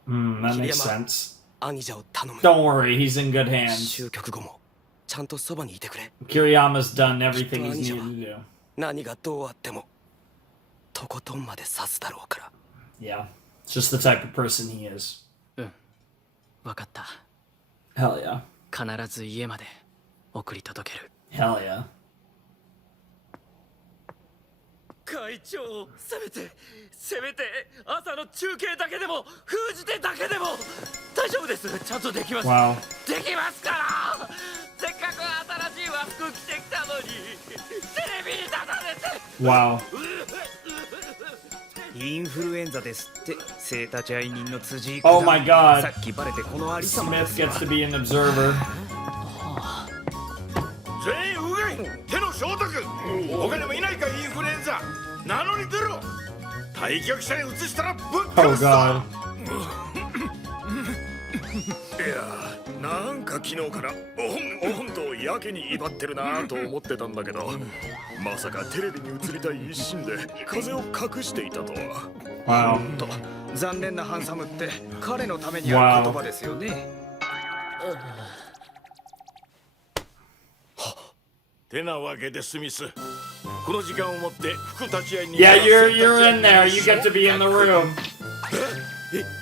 That makes sense. 兄者を頼む Don't worry, he's in good hands. 終局後もちゃんとそばにいてくれ Kiriyama's done everything he's needed to do. 何がどうあってもとことんまで刺すだろうから Yeah, it's just the type of person he is. 分かった Hell yeah. 必ず家まで送り届ける Hell yeah. 会長せめて朝の中継だけでも封じ手だけでも大丈夫ですちゃんとできます Wow. できますからせっかく新しい和服着てきたのにテレビに出されて Wow. インフルエンザですって生立ち会い人の辻井 Oh my god. さっきバレてこのありさま Smith gets to be an observer. 全員動け手の消毒他にもいないかインフルエンザ名乗り出ろ対局者に移したらぶっ Oh 殺すぞ god. いやなんか昨日からおほんとやけに威張ってるなと思ってたんだけどまさかテレビに映りたい一心で風邪を隠していたとは Wow. と残念なハンサムって彼のためにある言葉ですよねてなわけでスミスこの時間をもって副立ち会いに Yeah, you're in there. You get to be in the room.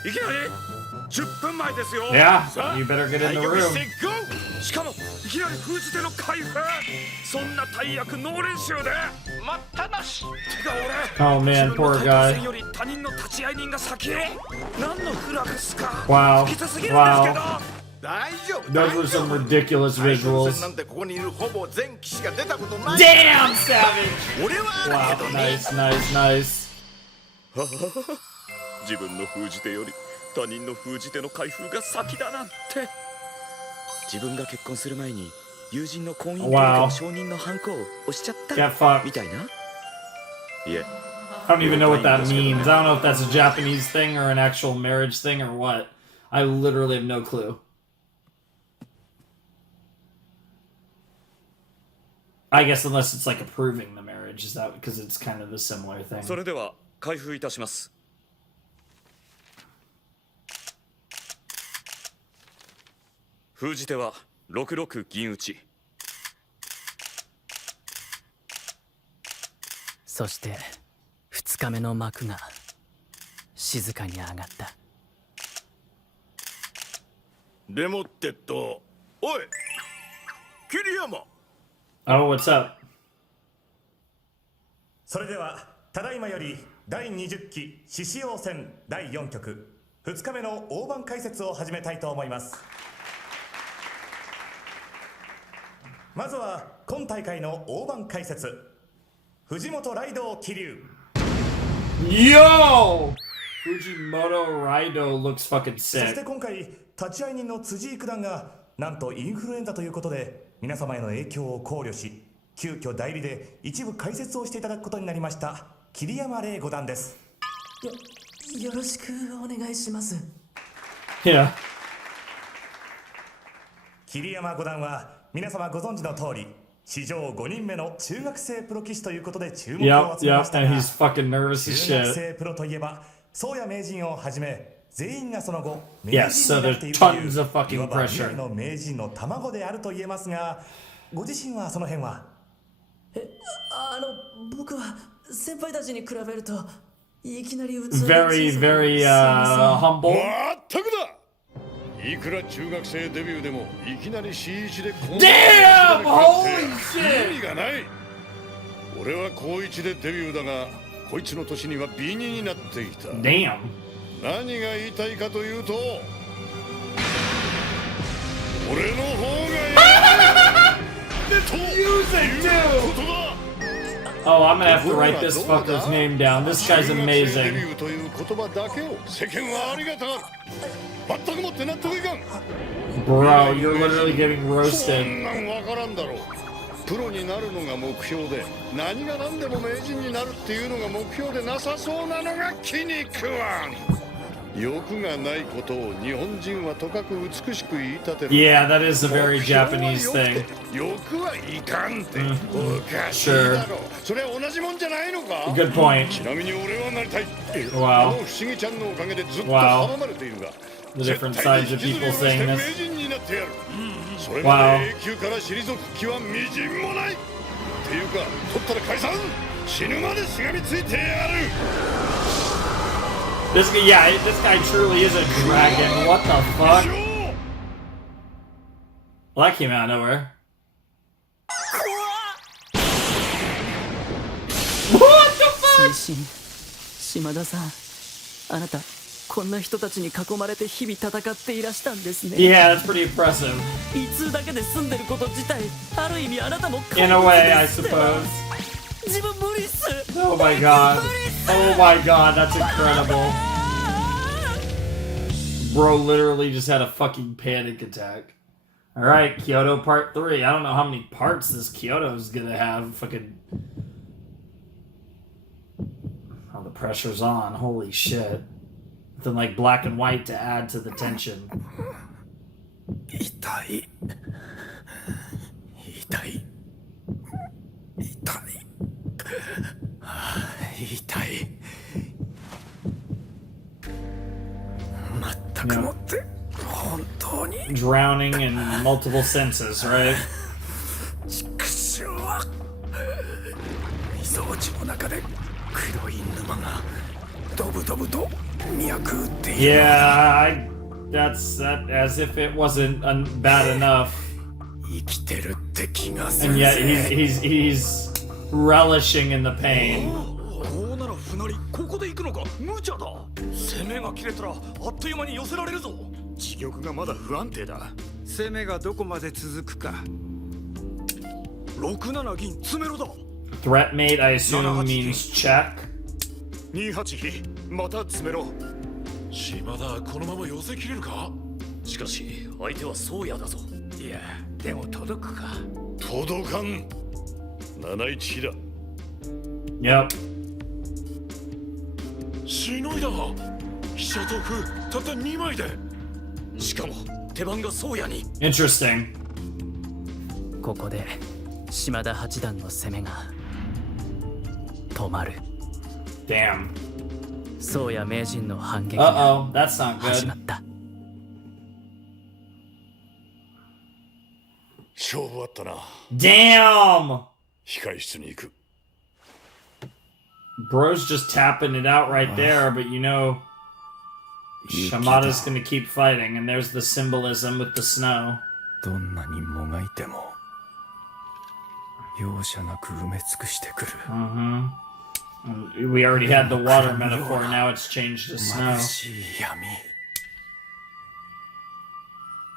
いきなり10分前ですよ Yeah, you better get in the room. しかもいきなり封じ手の開封そんな大役ノー練習で待ったなしてか俺 Oh man, poor 自分の対戦 guy. より他人の立ち会い人が先何のフラグっすか Wow. きつすぎるんですけど Wow. 大丈夫 Those were some ridiculous visuals. なんてここにいるほぼ全騎士が出たことない Damn, Savage! 俺はあるけ Wow, どね nice. 自分の封じ手より他人の封じ手の開封が先だなんて自分が結婚する前に友人の婚姻届の承認のハンコを押しちゃった Get fucked. みたいないえ I don't even know what that means. I don't know if that's a Japanese thing or an actual marriage thing or what. I literally have no clue. I guess unless it's like approving the marriage, is that because it's kind of a similar thing. それでは開封いたします封じ手は66銀打ちそして2日目の幕が静かに上がったでもってとおい桐山 Oh, what's up? それではただいまより第20期獅子王戦第4局2日目の大盤解説を始めたいと思いますまずは今大会の大盤解説藤本ライドウ桐生 Yo! Fujimoto Raido looks fucking そして sick. 今回立ち会い人の辻井九段がなんとインフルエンザということで皆様への影響を考慮し急遽代理で一部解説をしていただくことになりました桐山玲五段ですよろしくお願いします Yeah. 桐山五段は皆様ご存知の通り史上5人目の中学生プロ棋士ということで注目を Yep, 集めました and が he's fucking nervous as 中学 shit. 生プロといえば宗谷名人をはじめ全員がその後名 Yes, 人 so にな there's っているという tons of fucking いわば未 pressure. 来の名人の卵であると言えますがご自身はその辺は僕は先輩たちに比べるといきなり Very, very humble. まったくだいくら中学生デビューでもいきなり C1 でこんな Damn! 意 Holy shit! 味がない俺は高1でデビューだがこいつの年には B2 になっていた Damn. 何が言いたいかというと俺の方がやばいということだ Oh, I'm gonna have to write this fucker's name down. This guy's amazing. Bro, you're literally getting roasted. プロになるのが目標で、何が何でも名人になるっていうのが目標でなさそうなのが気に食わん。欲がないことを日本人はとかく美しく言い立てる。Yeah, that is a very Japanese thing. 欲はいかんって。おかしいだろ。それは同じもんじゃないのか。Good point. ちなみに俺はなりたい。Wow. 不思議ちゃんのおかげでずっと阻まれているが。The different sides of people saying this. それまで永久から退く気はみじんもない。っていうか、取ったら解散。死ぬまでしがみついてやる。This guy, yeah, this guy truly is a dragon. What the fuck? Well, that came out of nowhere. What the fuck? 島田さん、あなたこんな人たちに囲まれて日々戦っていらしたんですね。Yeah, that's pretty impressive. 胃痛だけで済んでること自体、ある意味あなたも In a way, I suppose. 自分無理っす。 Oh my god. Oh my god, that's incredible. Bro literally just had a fucking panic attack. Alright, Kyoto Part 3. I don't know how many parts this Kyoto is gonna have. Fucking... Oh, the pressure's on. Holy shit. Something like black and white to add to the tension. 痛い。痛い。痛い。痛い。全くもって本当に。Drowning in multiple senses, right? 畜生は。みぞおちの中で黒い沼がドブドブと脈打っている。Yeah, that's that as if it wasn't bad enough. 生きてるって気がする。And yet he's relishing in the pain. こうなら船りここで行くのか。無茶だ。攻めが切れたらあっという間に寄せられるぞ。地玉がまだ不安定だ。攻めがどこまで続くか。67銀詰めろだ。 Threat mate, I assume means check. 28比また詰めろ。島田このまま寄せ切れるか。しかし相手は宗谷だぞ。いやでも届くか。届かん。71比だ。 Yep. しのいだ。飛車と歩たった2枚で。しかも手番が宗谷に。 Interesting. ここで島田八段の攻めが止まる。 Damn. 宗谷名人の反撃が that's not 始ま good. った。勝負あったな。 Damn! 控室に行く。 Bro's just tapping it out right there, but you know, Shimada's gonna keep fighting, and there's the symbolism with the snow. どんなにもがいても容赦なく埋め尽くしてくる。We already had the water metaphor, now it's changed to snow. 眩しい闇。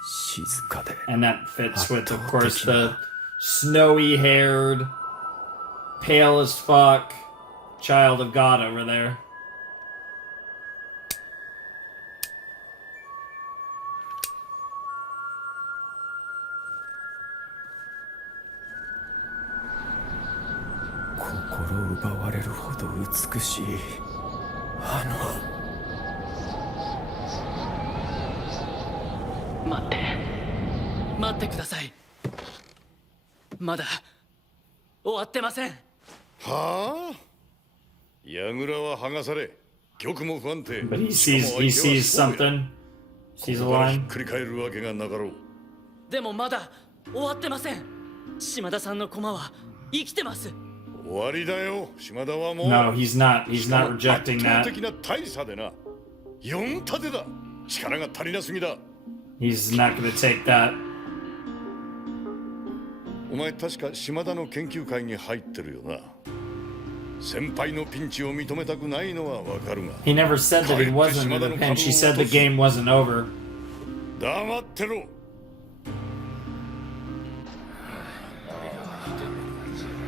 静かで。 And that fits with, of course, the snowy-haired, pale as fuck child of God over there. Wait. 待ってください。まだ終わってません。はあ。櫓は剥がされ、玉も不安定。 But he sees something. Sees a line. ひっくり返るわけがなかろう。でもまだ終わってません。島田さんの駒は生きてます。終わりだよ。島田はもう。No, he's not. He's not rejecting 圧 that. 倒的な大差でな。4立てだ。力が足りなすぎだ。He's not going to take that. お前確か島田の研究会に入ってるよな。先輩のピンチを認めたくないのはわかるが。He never said that he wasn't in the pinch. He said the game wasn't over. 黙ってろ。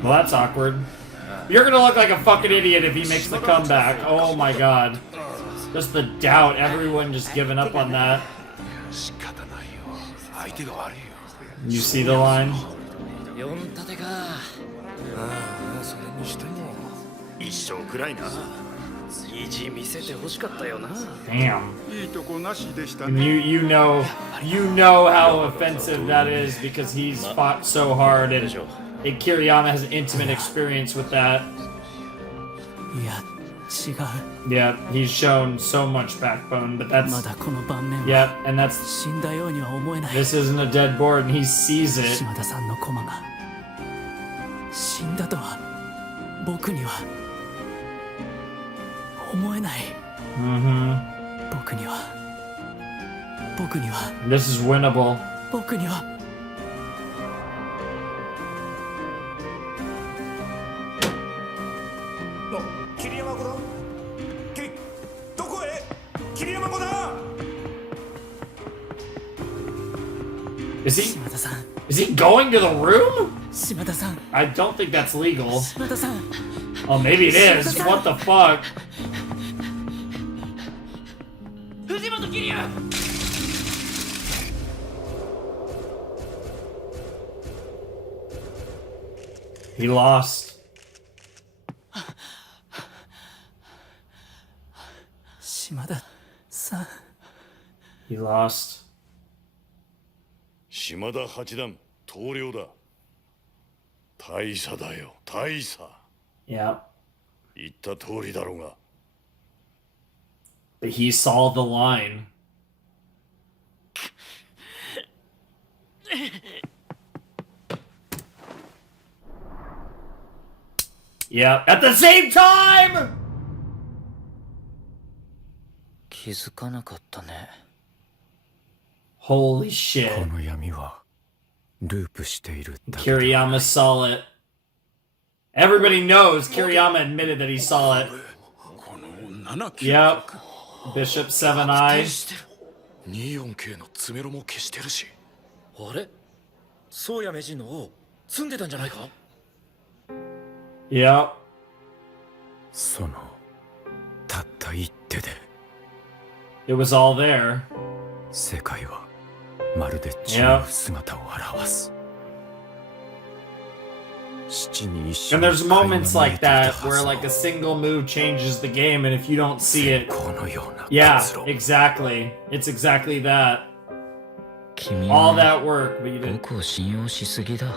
Well, that's awkward. You're gonna look like a fucking idiot if he makes the comeback. Oh my god. Just the doubt. Everyone just giving up on that. You see the line? 4立てか。ああ、それにしても一生くらいな。意地見せて欲しかったよな。Damn. いいとこなしでした And ね。 you know how offensive that is because he's fought so hard and Kiriyama has intimate experience with that. いや、違う。 Yeah, he's shown so much backbone, but that's まだこの盤面は yeah, and that's 死んだようには思えない。 this isn't a dead board, and he sees it. 島田さんの駒が死んだとは僕には思えない。僕には This is winnable. 僕には桐山五段どこへ桐山五段 Is he 島田さん is he going to the room? 島田さん I don't think that's legal. 島田さん Oh, maybe it is. What the fuck? 藤本桐生 He lost. 島田さん He lost. 島田八段投了だ。大差だよ、大差。 Yeah. 言った通りだろうが。 But he saw the line. Yeah, at the same time! 気づかなかったね。 Holy shit. この闇はループしているだけ Kiriyama saw it. Everybody knows Kiriyama admitted that he saw it. この7級 Yep. Bishop Seven Eye. 24K の詰めろも消してるし。あれ宗谷名人の王積んでたんじゃないか。 Yep. そのたった一手で It was all there. 世界はまるで違う姿を表す。七に一緒 And there's moments like that where like a single move changes the game, and if you don't see it, このような yeah, 活路 exactly. It's exactly that. 君 All は that work, but you didn't. 僕を信用しすぎだ。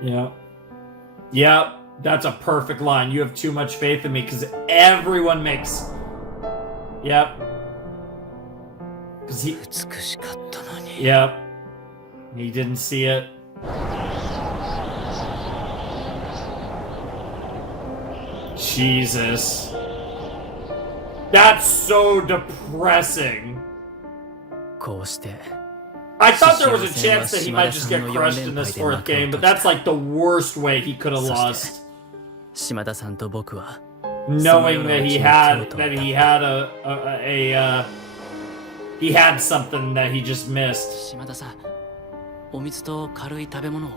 Yeah. Yep. That's a perfect line. You have too much faith in me because everyone makes. Yep. Because he. 美しかったのに。 Yep. He didn't see it. Jesus. That's so depressing. こうして I thought there was a chance that he might just get crushed in this fourth game, but that's like the worst way he could have lost. 島田さんと僕は Knowing that he had he had something that he just missed. 島田さん、お水と軽い食べ物を。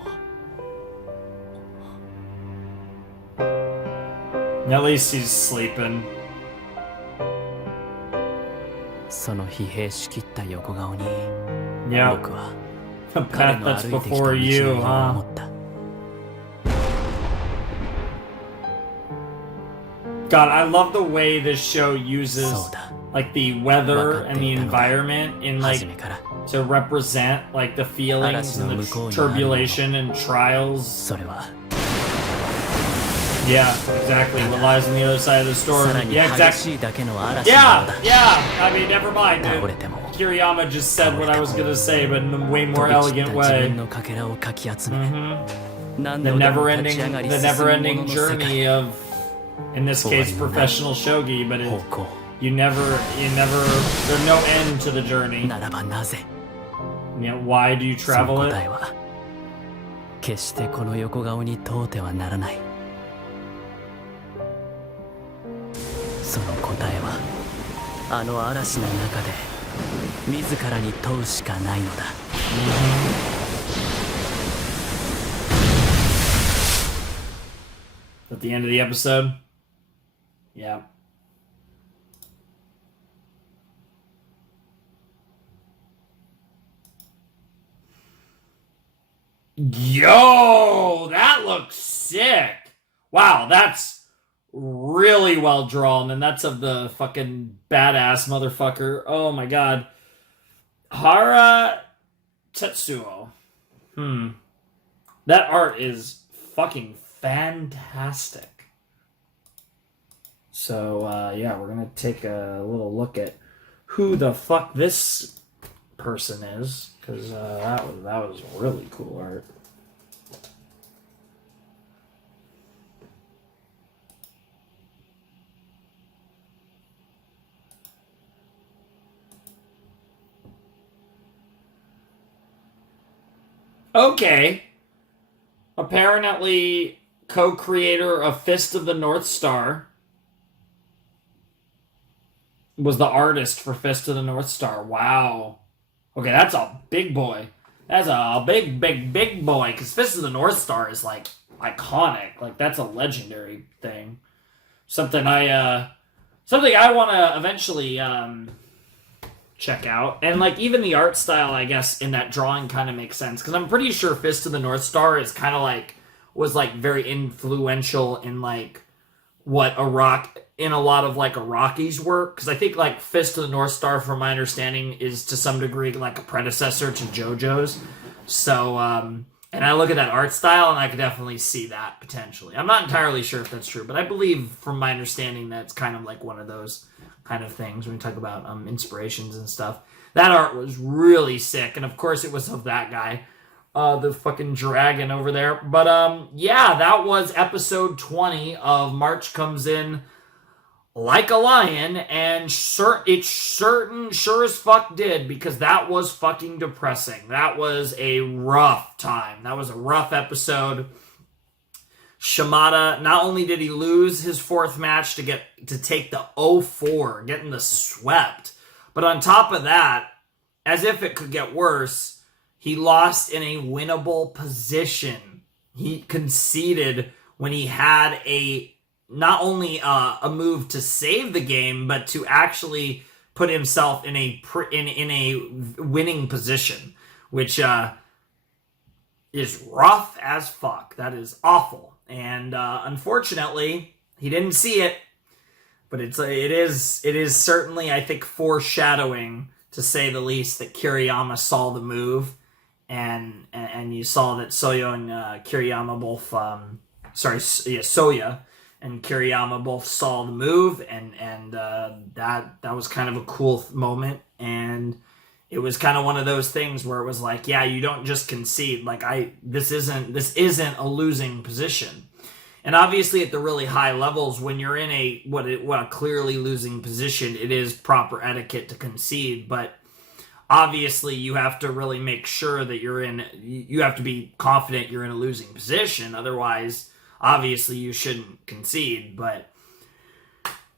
At least he's sleeping. その疲弊しきった横顔に Yeah. 僕は The 彼 path の that's 歩いてきた道 before を you, 思 huh? った。 God, I love the way this show uses そうだ。 like the weather and the environment in like 初めから to represent like the feelings and the turbulation and trials. それは Yeah, exactly. What lies on the other side of the さ storm. らに Yeah, 激 exactly. しいだけの嵐なの Yeah, だ。 yeah. I mean, never mind. 倒 Dude. れても Kiriyama just said what I was gonna say, but in a way 飛 more び散っ elegant た自 way. 分のかけらをかき集め、 Mhm. 何 The 度でも never 立ち ending, 上がり the 進む never も ending のの世界 journey of, in this case, professional shogi. But 方 it, 向 you never, there's no end to the journey. ならばなぜ You know, why do you その travel 答 it? えは決してこの横顔に問うてはならない。その答えはあの嵐の中で自らに問うしかないのだ。At the end of the episode? Yeah. Yo, that looks sick. Wow, that's really well drawn, and that's of the fucking badass motherfucker. Oh my god. Hara Tetsuo. That art is fucking fantastic. So, yeah, we're gonna take a little look at who the fuck this person is, because that was really cool art. Okay. Apparently, co-creator of Fist of the North Star was the artist for Fist of the North Star. Wow. Okay, that's a big boy. That's a big boy. Because Fist of the North Star is, like, iconic. Like, that's a legendary thing. Something I want to eventually check out. And, like, even the art style, I guess, in that drawing kind of makes sense. Because I'm pretty sure Fist of the North Star is kind of like, was, like, very influential in, like, what in a lot of, like, Iraqi's work. Because I think, like, Fist of the North Star, from my understanding, is to some degree, like, a predecessor to JoJo's. So, and I look at that art style, and I could definitely see that, potentially. I'm not entirely sure if that's true, but I believe, from my understanding, that's kind of like one of those kind of things when we talk about inspirations and stuff. That art was really sick, and of course it was of that guy, the fucking dragon over there. But yeah, that was episode 20 of March Comes In Like a Lion, and sure as fuck did, because that was fucking depressing. That was a rough time. That was a rough episode. Shimada, not only did he lose his fourth match to take the 0-4, getting the swept, but on top of that, as if it could get worse, he lost in a winnable position. He conceded when he had not only a move to save the game, but to actually put himself in a winning position, which is rough as fuck. That is awful. And unfortunately, he didn't see it, but it is certainly, I think, foreshadowing, to say the least, that Kiriyama saw the move, and you saw that Souya and Kiriyama both Souya and Kiriyama both saw the move, and that was kind of a cool moment. And it was kind of one of those things where it was like, yeah, you don't just concede. Like, this isn't a losing position. And obviously at the really high levels, when you're in a clearly losing position, it is proper etiquette to concede. But obviously you have to really make sure that you have to be confident you're in a losing position. Otherwise, obviously you shouldn't concede. But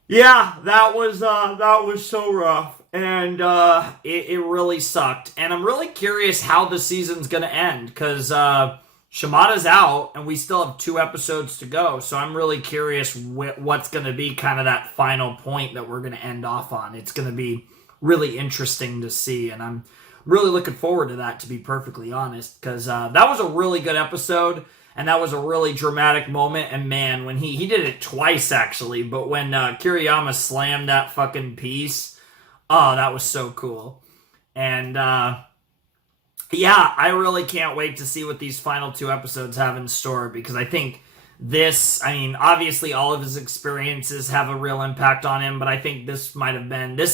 yeah, that was so rough. And it really sucked. And I'm really curious how the season's going to end, because Shimada's out, and we still have 2 episodes to go. So I'm really curious what's going to be kind of that final point that we're going to end off on. It's going to be really interesting to see, and I'm really looking forward to that, to be perfectly honest, because that was a really good episode, and that was a really dramatic moment. And man, when he did it twice, actually, but when Kiriyama slammed that fucking piece, oh, that was so cool. And yeah, I really can't wait to see what these final 2 episodes have in store, because I think obviously all of his experiences have a real impact on him, but I think this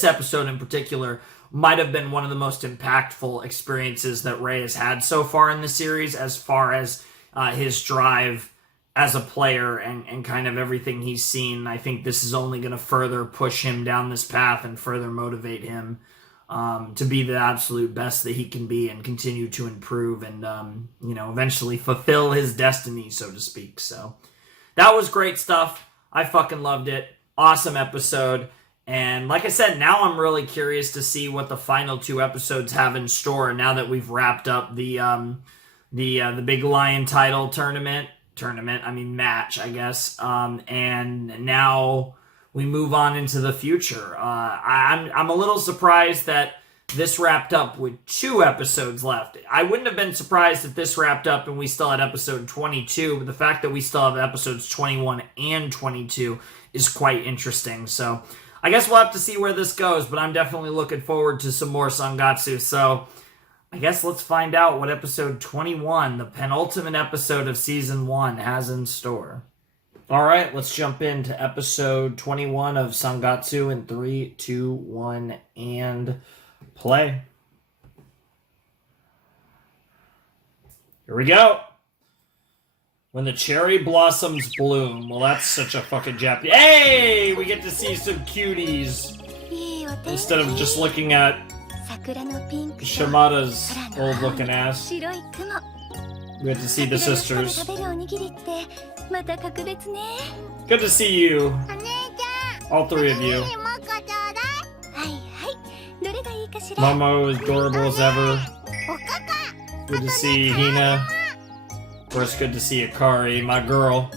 episode in particular might have been one of the most impactful experiences that Ray has had so far in the series, as far as his drive as a player and kind of everything he's seen. I think this is only going to further push him down this path and further motivate him to be the absolute best that he can be, and continue to improve, and eventually fulfill his destiny, so to speak. So that was great stuff. I fucking loved it. Awesome episode. And like I said, now I'm really curious to see what the final 2 episodes have in store, now that we've wrapped up the Big Lion title tournament, tournament. I mean, match, I guess. And now we move on into the future. I'm a little surprised that this wrapped up with 2 episodes left. I wouldn't have been surprised if this wrapped up and we still had episode 22, but the fact that we still have episodes 21 and 22 is quite interesting. So I guess we'll have to see where this goes, but I'm definitely looking forward to some more Sangatsu. So I guess let's find out what episode 21, the penultimate episode of season 1, has in store. All right, let's jump into episode 21 of Sangatsu in 3, 2, 1, and play. Here we go. When the cherry blossoms bloom. Well, that's such a fucking Japanese. Hey, we get to see some cuties instead of just looking at Shimada's old-looking ass. We get to see the sisters. Good to see you. All 3 of you. Momo is adorable as ever. Good to see Hina. Of course, good to see Akari, my girl.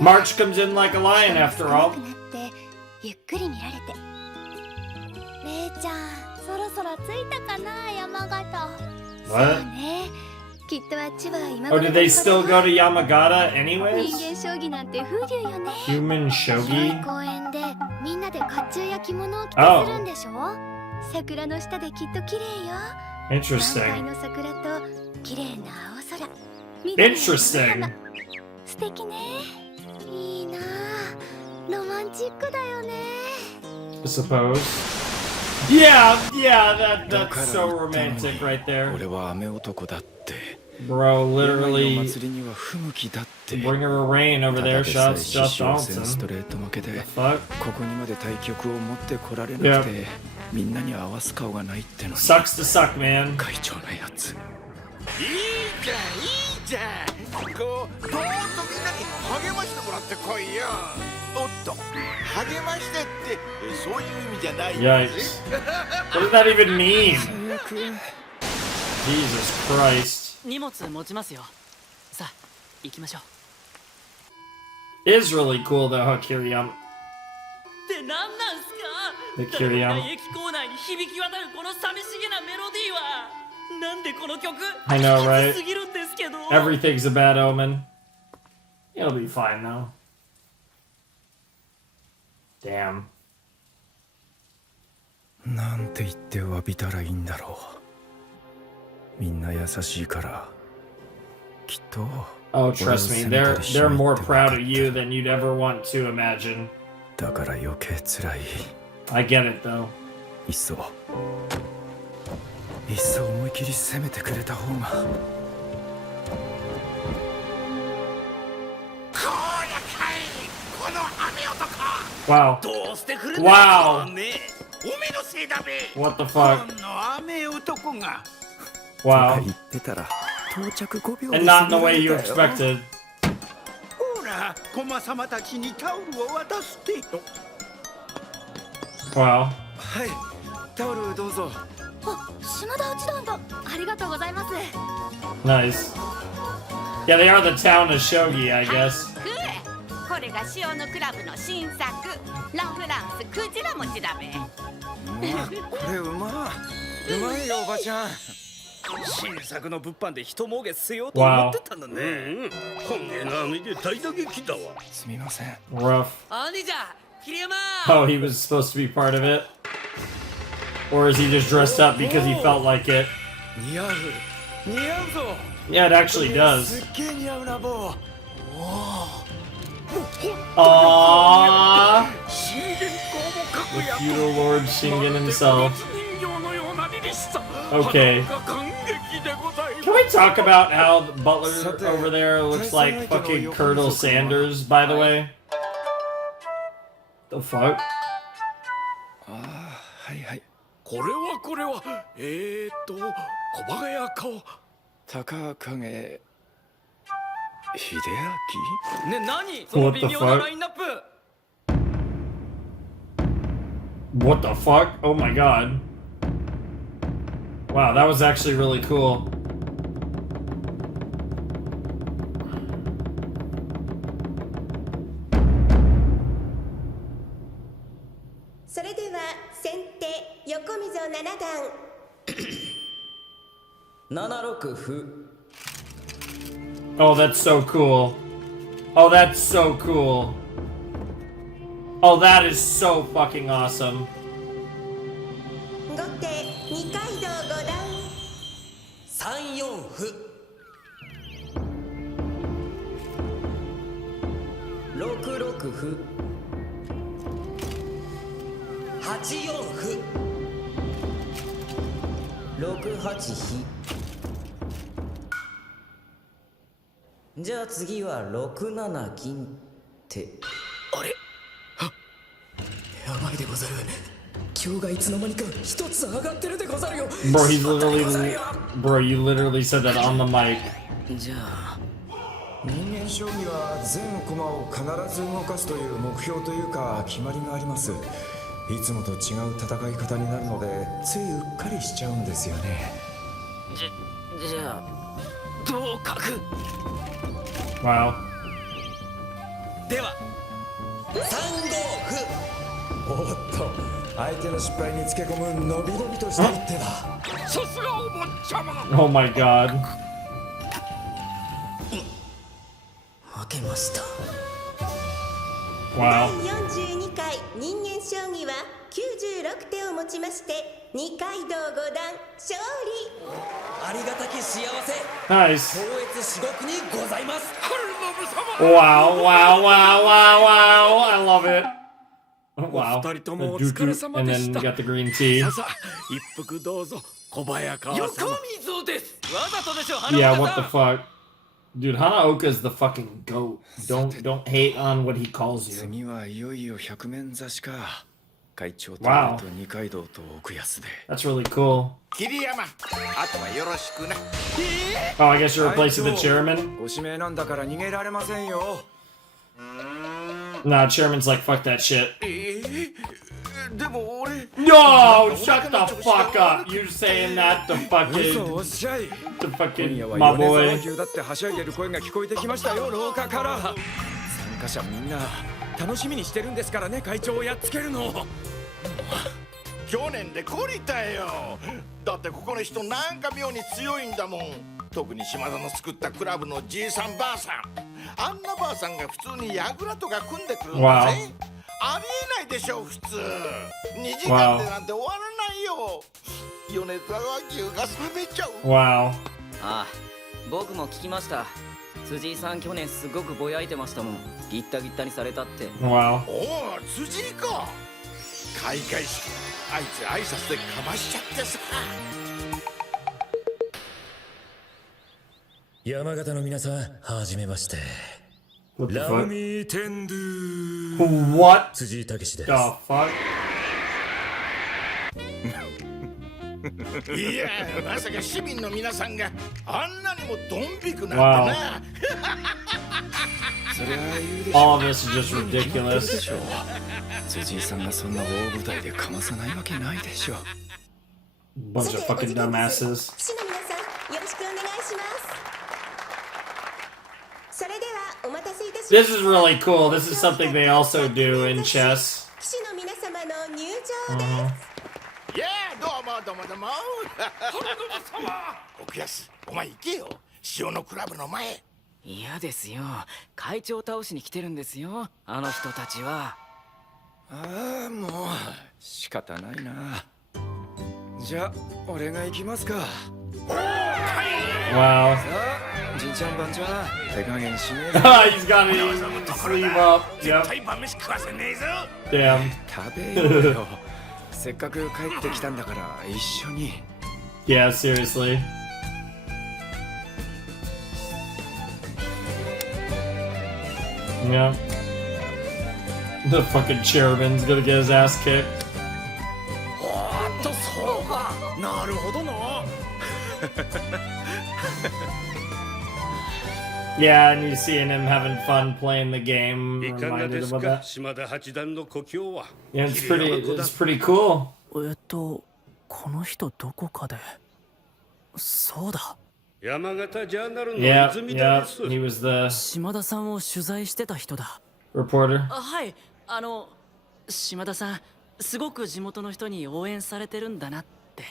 March comes in like a lion after all. What? Oh, did they still go to Yamagata anyways? Human shogi? Oh. Interesting. Interesting. I suppose. Yeah, that's so romantic right there. Bro, literally bring her a rain over there, shots Josh Donaldson. The fuck? Yep. Sucks to suck, man. いいじゃんこうどーっとみんなに励ましてもらってこいよおっと励ましてってそういう意味じゃないよ Yikes. What does that even mean? Jesus Christ. 荷物持ちますよ。さあ、行きましょう。 It is really cool though how Kiriyama. って何なんすか? The Kiriyama. 駅構内に響き渡るこの寂しげなメロディーはなんでこの曲 I know, right? すぎるんですけど Everything's a bad omen. It'll be fine though. Damn. なんて言って詫びたらいいんだろう。みんな優しいからきっと Oh, trust me, they're more proud of you than you'd ever want to imagine. だから余計辛い。 I get it though. いっそ思い切り攻めてくれた方が。Wow. どうしてくれ Wow. ねおめのせいだべ What the fuck? この雨男が Wow. 言ってたら到着5秒 And not in the way you expected. ほら駒様たちにタオルを渡すって Wow. はいタオルどうぞ。あ、島田内団だ。ありがとうございます。 Nice. Yeah, they are the town of Shogi, I guess. これが塩のクラブの新作ラ・フランスクジラ餅だべ。これうまいよおばちゃん。新作の物販で一儲けせようと思ってたんだね。本芸の網で大打撃だわ。すみません。 Rough. お兄ちゃん、桐山 Oh, he was supposed to be part of it? Or is he just dressed up because he felt like it? 似合うぞ。 Yeah, it actually does. すっげえ似合うなボー。 Aww. The feudal lord Shingen himself. Okay. Can we talk about how the butler over there looks like fucking Colonel Sanders, by the way? The fuck? はいはい。これは小バカや顔。高影秀明。ね、何その微妙なラインナップ What the fuck? Oh my god. Wow, that was actually really cool. それでは先手横溝七段7六歩 Oh, that's so cool. Oh, that's so cool. Oh, that is so fucking awesome. 後手二階堂五段3四歩6六歩8四歩6八飛じゃあ次は6七銀ってあれやばいでござる今日がいつの間にか一つ上がってるでござるよ Bro, you literally said that on the mic. じゃあ人間将棋は全駒を必ず動かすという目標というか決まりがあります。いつもと違う戦い方になるのでついうっかりしちゃうんですよね。じゃあどう書く Wow. では3五歩おっと相手の失敗につけ込むのびのびとした一手だ。さすがお坊ちゃま Oh my god. 負けました Wow. 第42回人間将棋は96手をもちまして二階堂五段勝利ありがたき幸せ Nice. 光悦至極にございます Wow, wow, wow, wow, wow. I love it. Wow. お二人ともお The 疲れ Duke, 様 and で then し you た got the green tea. さあさあ一服どうぞ小早川様横溝ですわざとでしょ Yeah, what the fuck? Dude, Hanaoka is the fucking goat. Don't hate on what he calls you. 次はいよいよ百面指しか。会長と Wow. 二階堂と奥安で。 That's really cool. 桐山あとはよろしくな Oh, I guess you're replacing the chairman? ご指名なんだから逃げられませんよ。 Nah, chairman's like, fuck that shit. でも俺 Yo, shut the fuck up. You saying that to 嘘をお fucking, っしゃい。 to 今 fucking 夜は my 米沢 boy. 牛だってはしゃいでる声が聞こえてきましたよ廊下から。参加者みんな楽しみにしてるんですからね会長をやっつけるの。去年で懲りたよだってここの人なんか妙に強いんだもん特に島田の作ったクラブのじいさんばあさんあんなばあさんが普通に櫓とか組んでくるんだぜありえないでしょ普通2時間でなんて終わらないよ米沢牛が冷めちゃう Wow. ああ僕も聞きました辻井さん去年すごくぼやいてましたもんギッタギッタにされたって Wow. おお辻井か開会式あいつ挨拶でかましちゃってさ山形の皆さんはじめまして What the ラ fuck? ミーテンドゥ What 辻井武史です the fuck? いやまさか市民の皆さんがあんなにもドン引くなんて Wow. なそりゃあ言うでしょ All of this is just で ridiculous. しょ辻井さんがそんな大舞台でかまさないわけないでしょ Bunch of fucking dumbasses. 棋士の皆さんよろしくお願いしますそれではお待たせいたしました This is really cool. This is something they also do in chess. 棋士の皆様の入場ですいやどうもどうもどうも奥安お前行けよ塩のクラブの前嫌ですよ会長倒しに来てるんですよあの人たちはああもう仕方ないなじゃあ俺が行きますか Wow. さあじいちゃんばんちゃん手加減しねえぞ He's got his sleeve up. Yep. 絶対晩飯食わせねえぞ Damn. 食べようよせっかく帰ってきたんだから一緒に Yeah, seriously. Yeah. The fucking chairman's gonna get his ass kicked. おーっとそうかなるほどな Yeah, and you seeing him having fun playing the game いかが reminded で him す of か that. 島田八段の故郷は Yeah, it's pretty cool. この人どこかでそうだ。山形ジャーナルの Yeah, 泉田 yeah. です。He was the 島田さんを取材してた人だ。 reporter. はい、島田さん、すごく地元の人に応援されてるんだなって。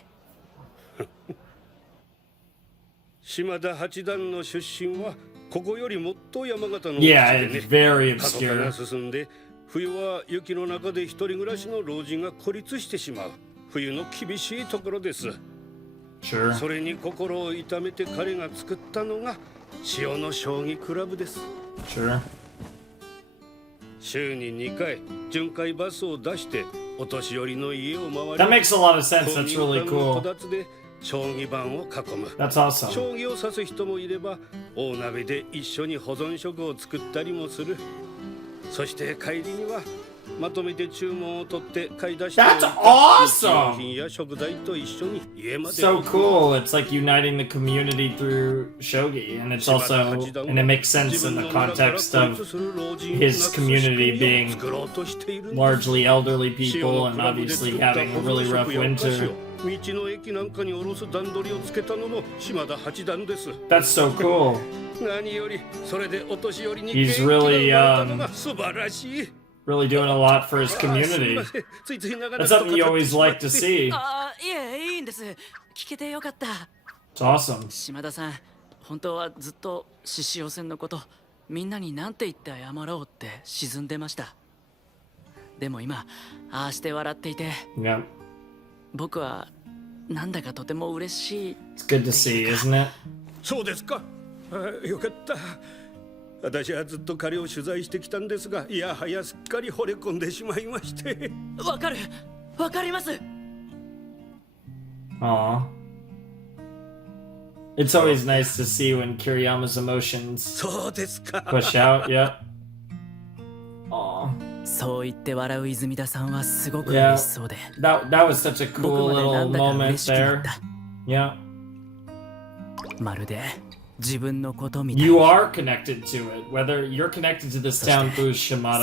島田八段の出身はここよりもっと山形の Yeah, 地 it's で very ね、過疎化 obscure. が進んで冬は雪の中で一人暮らしの老人が孤立してしまう冬の厳しいところです。Sure. それに心を痛めて彼が作ったのが塩の将棋クラブです。 Sure. 週に2回巡回バスを出してお年寄りの家を回り、 That makes a lot of sense. That's really 公民 cool. 館の戸で将棋盤を囲む。 That's awesome. 将棋を指す人もいれば大鍋で一緒に保存食を作ったりもする。そして帰りにはまとめて注文を取って買い出して That's awesome! 日用品や食材と一緒に家まで So cool. It's like uniting the community through shogi, and it's also, and it makes sense in the context of his community being largely elderly people and obviously having a really rough winter. 道の駅なんかに下ろす段取りをつけたのも島田八段です。 That's so cool. 何よりそれでお年寄りに He's 元気 really, が生まれたのが素晴らしい。 really doing a lot for his community. That's something you always like to see. ああ、いえ、いいんです。聞けてよかった。 It's awesome. 島田さん、本当はずっと獅子王戦のこと、みんなに何て言って謝ろうって沈んでました。でも今、ああして笑っていて、 Yeah. 僕はなんだかとても嬉しい。 It's good to see, isn't it? そうですか。よかった。私はずっと彼を取材してきたんですが、いやはやすっかり惚れ込んでしまいまして。わかる、わかります。 Aw. It's always nice to see when Kiriyama's emotions そうですか。 push out. Yeah. Aw. そう言って笑う泉田さんはすごく Yeah. 嬉しそうで。 That was such a 僕 cool まで little なんだか moment 嬉しくなっ there. た。 Yeah. まるで自分のことみたい。 You are connected to it. Whether you're connected to this town through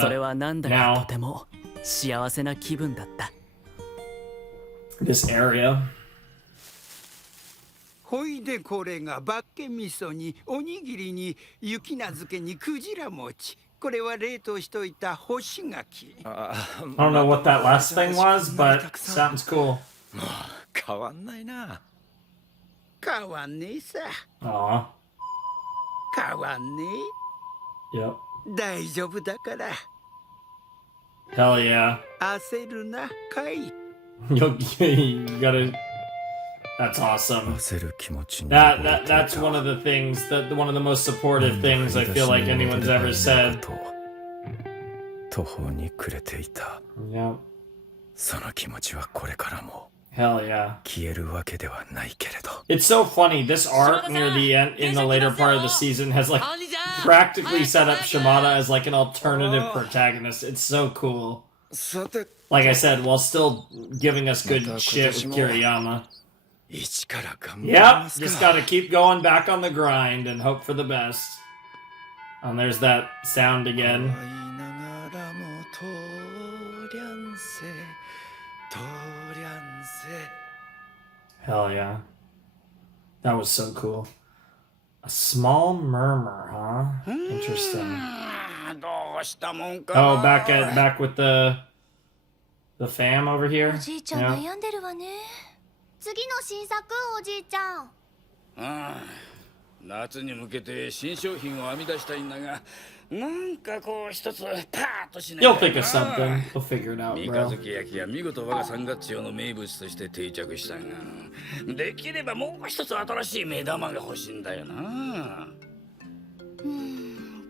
それは Shimada なんだか now, とても幸せな気分だった。 this area. ほいでこれがバッケ味噌におにぎりに雪菜漬けにクジラ餅。これは冷凍しといた干し柿。I don't know what that last thing was, but sounds cool. 変わんないな。変わんねえさ。 Aw. 変わんね Yep. え。大丈夫だから。 Hell yeah. 焦るな、かい。You gotta. That's awesome. 焦る気持ちに That's one of the things that one of the most supportive things I feel like anyone's ever said. 途方に暮れていた。 Yep. その気持ちはこれからも Hell yeah. 消えるわけではないけれど。 It's so funny. This arc near the end, in the later part of the season, has like practically set up Shimada as like an alternative protagonist. It's so cool. Like I said, while still giving us good shit with Kiriyama. 一から頑張り Yep, ますか。 just gotta keep going back on the grind and hope for the best. And there's that sound again. 会いながらもとりゃんせとりゃんせ。 Hell yeah. That was so cool. A small murmur, huh? Interesting. どうしたもんか。 Oh, back with the fam over here. おじいちゃん Yeah. 悩んでるわね。次の新作おじいちゃん。ああ、夏に向けて新商品を編み出したいんだが、なんかこう一つパーッとしない You'll think of something. We'll figure it out, 三日 bro. 月焼きが見事我が三月町の名物として定着したが、できればもう一つ新しい目玉が欲しいんだよな。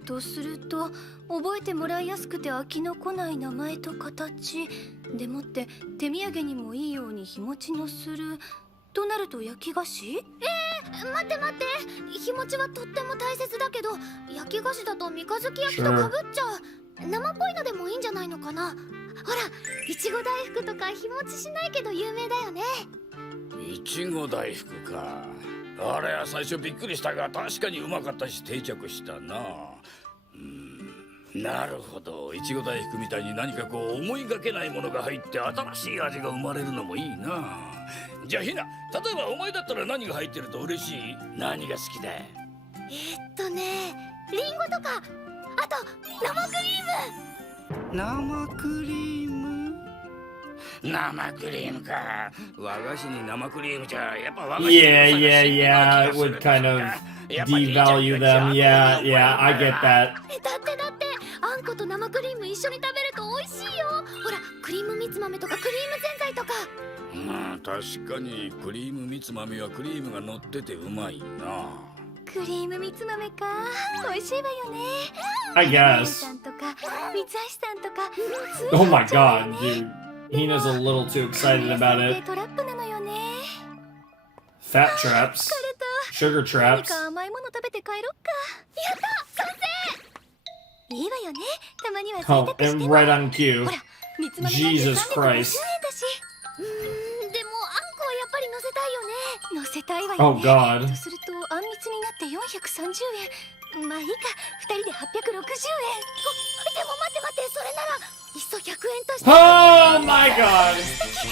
とすると覚えてもらいやすくて飽きのこない名前と形でもって手土産にもいいように日持ちのするとなると焼き菓子？待って待って、日持ちはとっても大切だけど焼き菓子だと三日月焼きとかぶっちゃう。生っぽいのでもいいんじゃないのかな。ほら、いちご大福とか日持ちしないけど有名だよね。いちご大福か。あれは最初びっくりしたが確かにうまかったし定着したな。なるほど。いちご大福みたいに何かこう思いがけないものが入って新しい味が生まれるのもいいな。じゃあひな、例えばお前だったら何が入ってると嬉しい？何が好きだ？リンゴとか、あと生クリーム。生クリーム。生クリームか。和菓子に生クリームじゃやっぱ和菓子。Yeah. It would kind of devalue them. Yeah. I get that. だってあんこと生クリーム一緒に食べると美味しいよ。ほら、クリームみつ豆とかクリームぜんざいとか。確かにクリームみつ豆はクリームが乗っててうまいな。クリームみつ豆か、美味しいわよね。I guess. さんとか三橋さんとか。Oh my god, dude. Hina's a little too excited about it. トラップなのよね。Fat traps. Sugar 何 traps. か甘いもの食べて帰ろっか。やった、賛成。いいわよね。たまには贅沢 Oh, して and も。 right on cue. ほら、みつ豆なんて Jesus 350 円 Christ. だし。でもあんこはやっぱり乗せたいよね。乗せたいわ Oh よね。 god. とするとあんみつになって430円。まあいいか、2人で860円。でも待って、それならいっそ100円として。 Oh my god.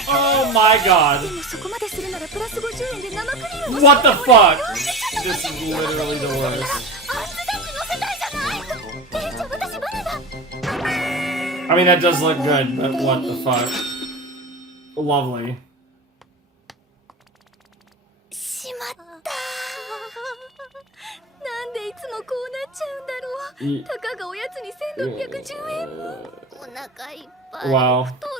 Oh my god. でもそこまでするならプラス50円で生クリームも。 What the fuck? This is literally the worst. あんずだって乗せたいじゃない。じゃあ私バナナ。 I mean, that does look good, but what the fuck? Lovely. しまった。なんでいつもこうなっちゃうんだろう。たかがおやつに1610円も。お腹いっぱい。 Wow. 太る。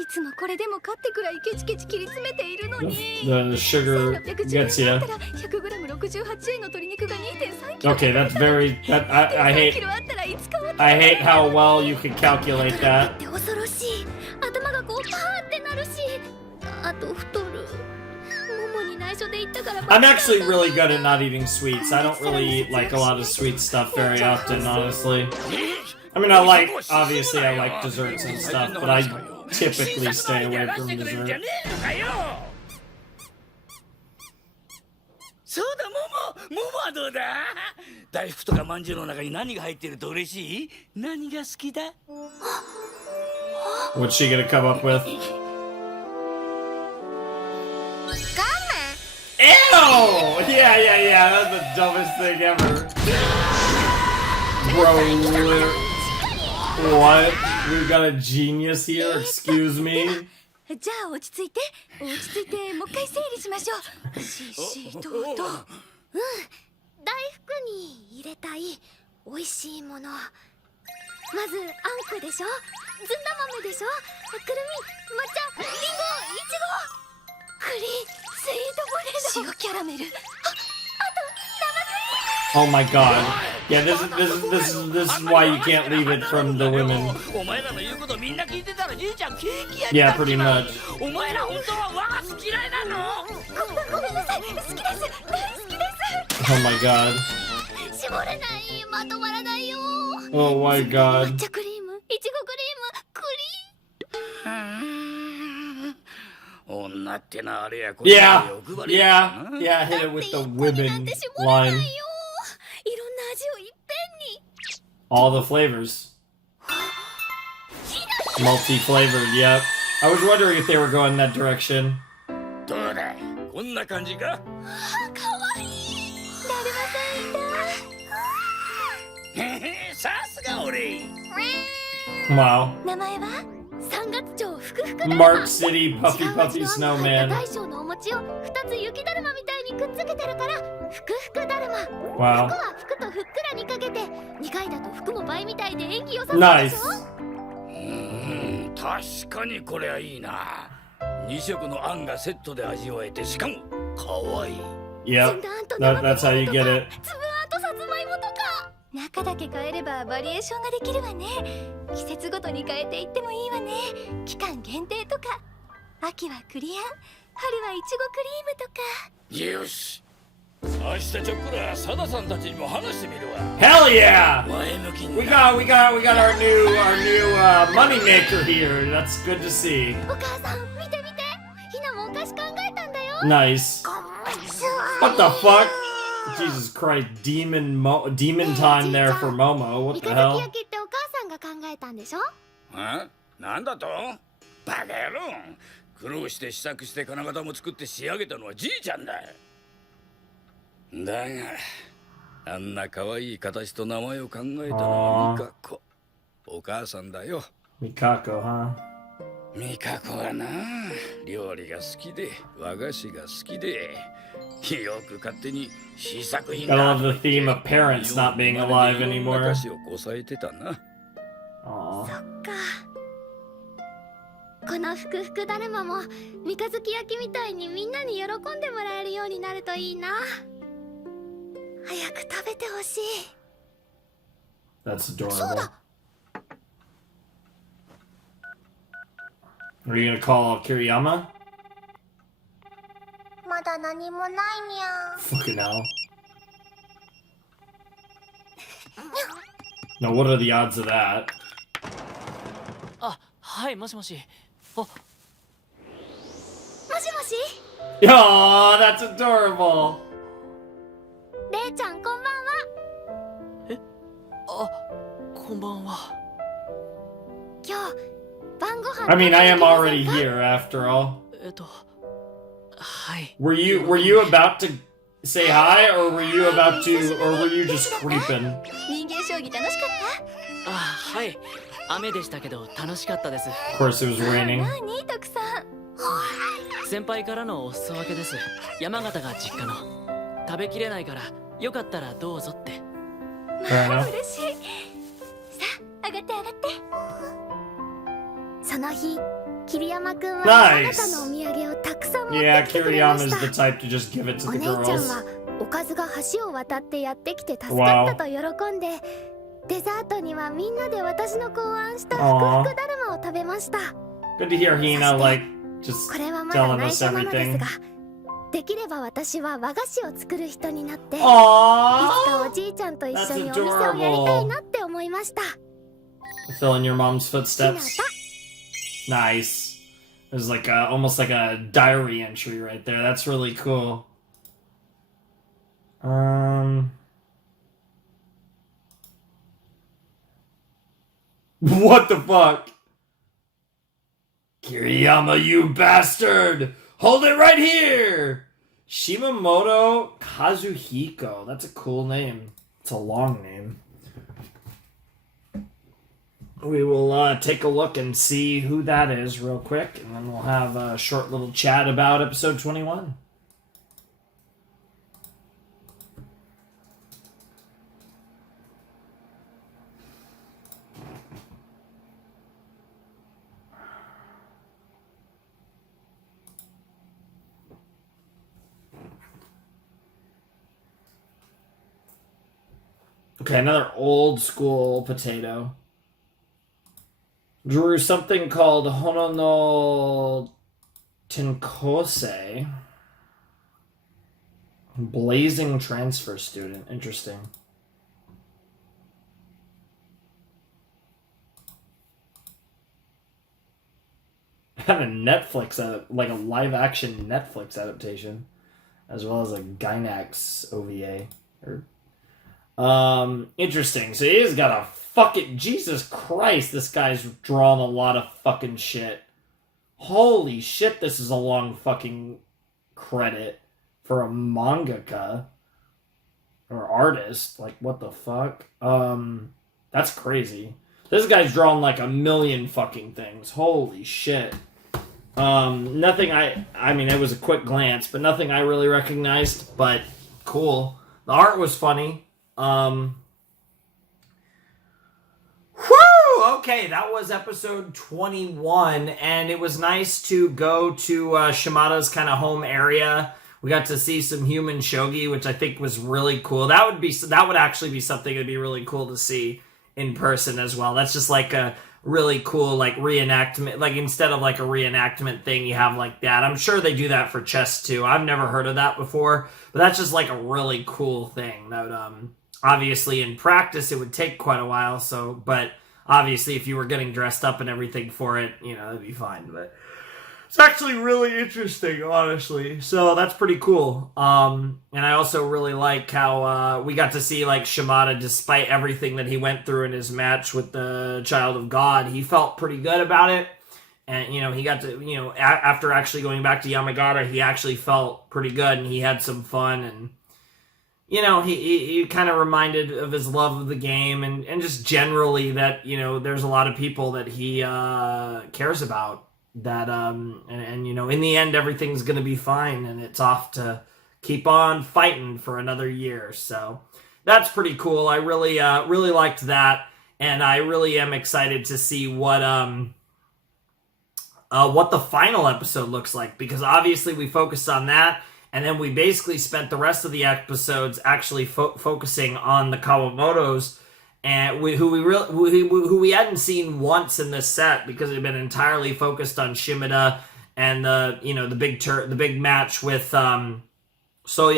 いつもこれでもかってくらいケチケチ切り詰めているのに。 The sugar gets 円 you. だったら 100g68 円の鶏肉が 2.3 キロ。 Okay, that's very. I hate how well you can calculate that. って恐ろしい。頭がこうパーってなるし、あと太る。ももに内緒で言ったから。 I'm actually really good at not eating sweets. I don't really eat like a lot of sweet stuff very often, honestly. I mean, obviously I like desserts and stuff, but I typically stay away from dessert. そうだ、ももはどうだ？大福とかまんじゅうの中に何が入ってると嬉しい？何が好きだ？ What's she gonna come up with? Ew! Yeah. That's the dumbest thing ever. Bro, what? We've got a genius here. Excuse me. じゃあ落ち着いてもう一回整理しましょう。しとうと。大福に入れたい美味しいもの。まずあんこでしょ、ずんだ豆でしょ、くるみ、抹茶、りんご、いちご、栗、スイートポテト、塩キャラメル、あと生クリーム。 Oh my god. Yeah, this is why you can't leave it from the women. お前らの言うことみんな聞いてたらじいちゃんケーキや Yeah, pretty much. お前ら本当は和菓子嫌いなの？ごめんなさい、好きです、大好きです。 Oh my god. 絞れない、まとまらないよ。 Oh my god. 抹茶クリーム、いちごクリーム、栗。女ってなあれやこ Yeah, hit it with the women line. All the flavors. Multi-flavored, yep. I was wondering if they were going that direction. どうだい、こんな感じか？かわいい。だるまさんだ。さすが俺。 Wow. 名前は三月町ふくふくだるま。 Mark City Puffy Puffy Snowman. 大小のお餅を2つ雪だるまみたいにくっつけてるからふくふくだるま。 Wow. 服は服とふっくらにかけて2回だと服も倍みたいで縁起良さそうでしょ。 確かにこれはいいな。2色のあんがセットで味わえて、しかもかわいい。 Yep, that's how you get it. つぶあんとさつまいもとか。中だけ変えればバリエーションができるわね。季節ごとに変えていってもいいわね。期間限定とか。秋は栗あん、春はいちごクリームとか。よし、明日ちょっくらサダさんたちにも話してみるわ。 Hell yeah! 前向きに。 We got our new money maker here. That's good to see. お母さん見てひなもお菓子考えたんだよ。 Nice. What the fuck? Jesus Christ, demon time there for Momo. What the 三日 hell? 焼きってお母さんが考えたんでしょ？なんだとバカ野郎苦労して試作して金型も作って仕上げたのはじいちゃんだだがあんな可愛い形と名前を考えたのはミカコお母さんだよ Mikako, huh? ミカコはな料理が好きで和菓子が好きでよく勝手に試作品 Gotta love the theme of parents not being alive anymore. 菓子をこさえてたな Aww. そっか。このふくふくだるまも三日月焼きみたいにみんなに喜んでもらえるようになるといいな。早く食べてほしい。 That's そう adorable. だ。 Are you gonna call Kiriyama? まだ何もないにゃ。 Fucking hell. Now, what are the odds of that? あ、はい、もしもし。あ、もしもし。 Oh, that's adorable. レイちゃんこんばんは。あ、こんばんは。今日晩ご飯。I mean, I am already here after all. はい。Were you about to say hi, or were you about to, or were you just creeping? 人間将棋楽しかっあ、はい。雨でしたけど楽しかったです。 Of course, it was た？ raining. 何徳さん。先輩からのお裾分けです。山形が実家の。食べきれないからよかったらどうぞって。まあ嬉しい。さあ上がって上がって。その日、桐山くんは山形のお土産をたくさん持って Yeah, きてくれまし Kiriyama's た。 the type to just give it to お the 姉ちゃん girls. はおかずが橋を渡ってやってきて助かったと喜んで、デザートにはみんなで私の考案したふくふくだるまを食べました。 Good to hear Hina, like, just これはまだ telling 内 us 緒なのです everything. が、できれば私は和菓子を作る人になって、いつ Aww! かおじいちゃんと一緒にお店をやりたいなって思いました。 Fill in your mom's ひな footsteps. た。 Nice. There's like almost like a diary entry right there. That's really cool. What the fuck? Kiriyama, you bastard! Hold it right here! Shimamoto Kazuhiko. That's a cool name. It's a long name. We will take a look and see who that is real quick, and then we'll have a short little chat about episode 21. Okay, another old school potato. Drew something called Hono no Tenkose. Blazing transfer student. Interesting. Had a Netflix, like a live action Netflix adaptation, as well as a Gynax OVA. Interesting. So he's got a fucking Jesus Christ. This guy's drawn a lot of fucking shit. Holy shit! This is a long fucking credit for a mangaka or artist. Like what the fuck? That's crazy. This guy's drawn like a million fucking things. Holy shit. Nothing I mean, it was a quick glance, but nothing I really recognized, but cool. The art was funny. Whew! Okay, that was episode 21, and it was nice to go to Shimada's kind of home area. We got to see some human shogi, which I think was really cool. That would actually be something that'd be really cool to see in person as well. That's just like a really cool like reenactment. Like instead of like a reenactment thing, you have like that. I'm sure they do that for chess too. I've never heard of that before, but that's just like a really cool thing that obviously in practice it would take quite a while. So, but obviously if you were getting dressed up and everything for it, you know, it'd be fine. But It's actually really interesting, honestly. So that's pretty cool. And I also really like how we got to see like Shimada, despite everything that he went through in his match with the Child of God, he felt pretty good about it. And, you know, he got to, you know, after actually going back to Yamagata, he actually felt pretty good and he had some fun. And, you know, he kind of reminded of his love of the game and just generally that, you know, there's a lot of people that he cares about. That and you know, in the end everything's gonna be fine and it's off to keep on fighting for another year. So that's pretty cool. I really liked that, and I really am excited to see what the final episode looks like, because obviously we focused on that, and then we basically spent the rest of the episodes actually focusing on the Kawamotos, and who we hadn't seen once in this set, because it had been entirely focused on Shimada and the big match with Souya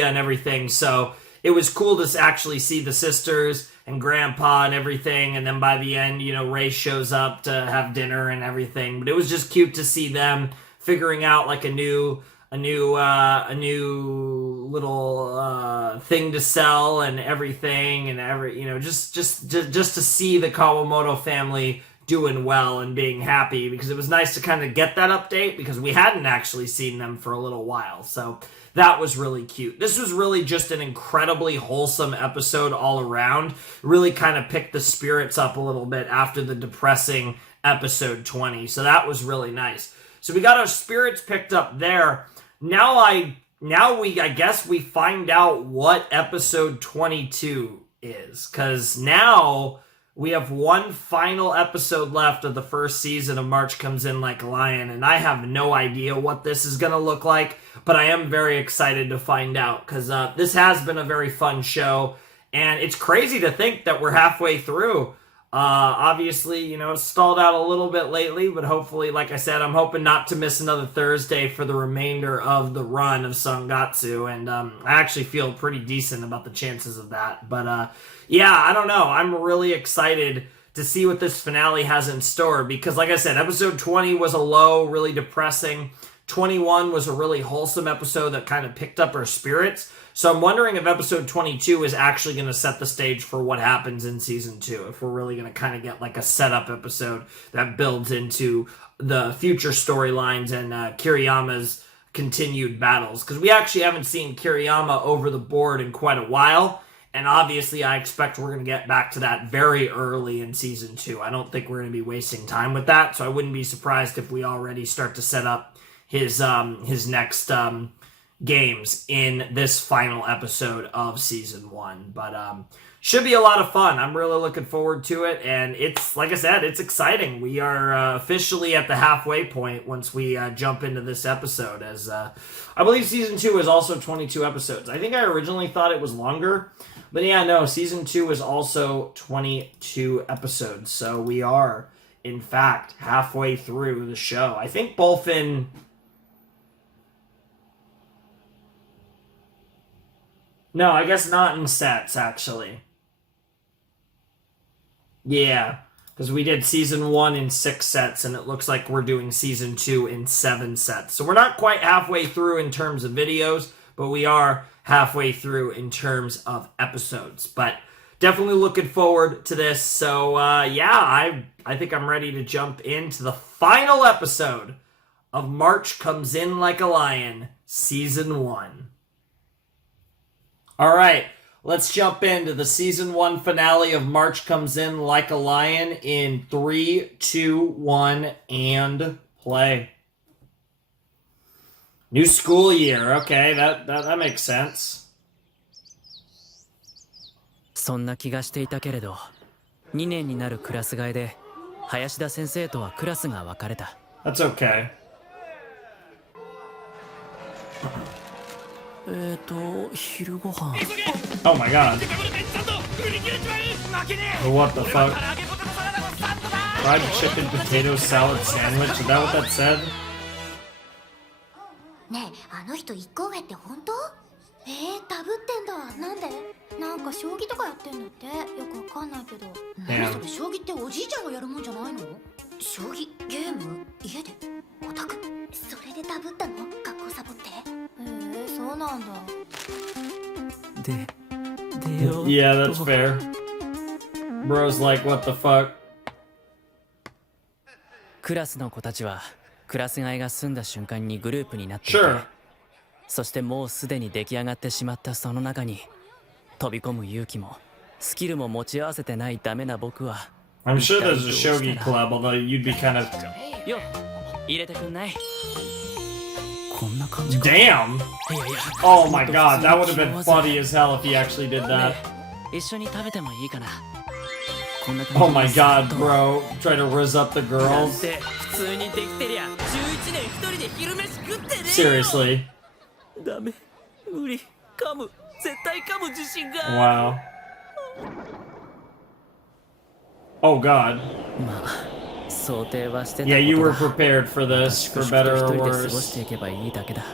and everything. So it was cool to actually see the sisters and Grandpa and everything, and then by the end, you know, Ray shows up to have dinner and everything. But it was just cute to see them figuring out like a new little thing to sell and everything, and just to see the Kawamoto family doing well and being happy, because it was nice to kind of get that update, because we hadn't actually seen them for a little while. So that was really cute. This was really just an incredibly wholesome episode all around. Really kind of picked the spirits up a little bit after the depressing episode 20. So that was really nice. So we got our spirits picked up there. I guess we find out what episode 22 is, because now we have one final episode left of the first season of March Comes In Like a Lion, and I have no idea what this is going to look like, but I am very excited to find out, because this has been a very fun show, and it's crazy to think that we're halfway through. Obviously, you know, it's stalled out a little bit lately, but hopefully, like I said, I'm hoping not to miss another Thursday for the remainder of the run of Sangatsu, and I actually feel pretty decent about the chances of that. But yeah, I don't know. I'm really excited to see what this finale has in store, because like I said, episode 20 was a low, really depressing. 21 was a really wholesome episode that kind of picked up our spirits. So I'm wondering if episode 22 is actually going to set the stage for what happens in season 2. If we're really going to kind of get like a setup episode that builds into the future storylines and Kiriyama's continued battles. Because we actually haven't seen Kiriyama over the board in quite a while. And obviously I expect we're going to get back to that very early in season 2. I don't think we're going to be wasting time with that. So I wouldn't be surprised if we already start to set up his next games in this final episode of season 1. But should be a lot of fun. I'm really looking forward to it, and it's, like I said, it's exciting. We are officially at the halfway point once we jump into this episode, as I believe season 2 is also 22 episodes. I think I originally thought it was longer, but yeah, no, season 2 is also 22 episodes, so we are, in fact, halfway through the show. I think both in... No, I guess not in sets, actually. Yeah, because we did season 1 in 6 sets, and it looks like we're doing season 2 in 7 sets. So we're not quite halfway through in terms of videos, but we are halfway through in terms of episodes. But definitely looking forward to this. So, yeah, I think I'm ready to jump into the final episode of March Comes In Like a Lion, Season 1. All right, let's jump into the Season 1 finale of March Comes In Like a Lion in 3, 2, 1, and play. New school year. Okay, that makes sense. そんな気がしていたけれど、2年になるクラス替えで林田先生とはクラスが分かれた。That's okay. 昼ご飯。Oh my god. What the fuck? Fried chicken potato salad sandwich? Is that what that said? ねえ、あの人一個上って本当？タブってんだ。なんで？なんか将棋とかやってんだって。よくわかんないけど。何それ、将棋っておじいちゃんがやるもんじゃないの？将棋ゲーム家で？オタクそれでダブったの学校サボって。そうなんだ。で Yeah, that's fair. Bro's like, what the fuck? クラスの子たちはクラス替えが済んだ瞬間にグループになっていて、Sure. そしてもうすでに出来上がってしまったその中に飛び込む勇気もスキルも持ち合わせてないダメな僕は I'm sure there's a shogi club, although you'd be kind of... よ入れてくんない？こんな感じか。 Damn! Oh my god, that would have been funny as hell if he actually did that. 一緒に食べてもいいかな。 Oh my god, bro. Try to rizz up the girls. Seriously. ダメ、無理、噛む、絶対噛む自信が。 Wow. Oh god. まあ、想定はしてたことだ。 Yeah, you were prepared for this, for better or 一人で過ご worse. していけばいいだけだ。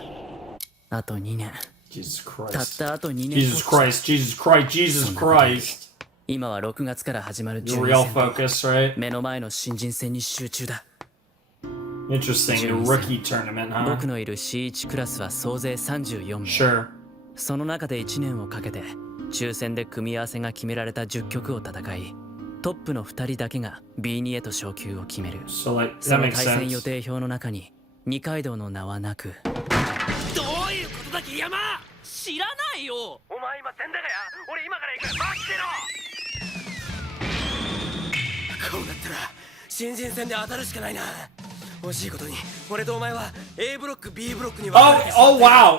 あと2年。 Jesus たっ Christ. たあと2年。 Jesus Christ, Jesus Christ, Jesus Christ. 今は6月から始まる You're real focus, right? 目の前の新人戦に集中だ。 Interesting, a rookie tournament, huh? 僕のいる C1 クラスは総勢34名。 Sure. その中で1年をかけて抽選で組み合わせが決められた10曲を戦い、トップの2人だけが B2 へと昇級を決める。 So, like, そ that の makes 対戦予 sense. 定表の中に二階堂の名はなく。どういうことだ桐山。知らないよ。お前今戦だがや。俺今から行く。待ってろ。こうなったら新人戦で当たるしかないな。惜しいことに俺とお前は A ブロック B ブロックに分かれてしまった。 Oh, wow.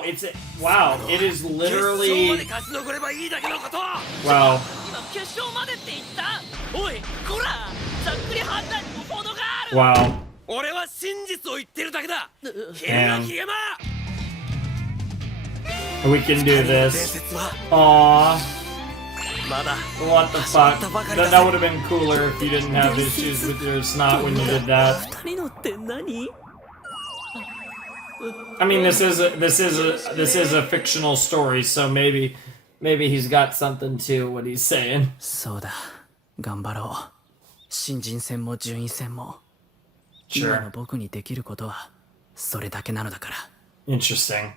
Wow. It is 決勝 literally... まで勝ち残ればいいだけのこと。 Wow. 今決勝までって言った。おいこら、ざっくり判断にも程がある。 Wow. 俺は真実を言ってるだけだ。 Damn. 桐山。 We can do this. Aww. What the fuck? That would have been cooler if you didn't have issues with your snot when you did that. 二人のって何？ I mean, this is a fictional story, so maybe he's got something to what he's saying. そうだ、頑張ろう。新人戦も順位戦も。 Sure. 今の僕にできることはそれだけなのだから。 Interesting.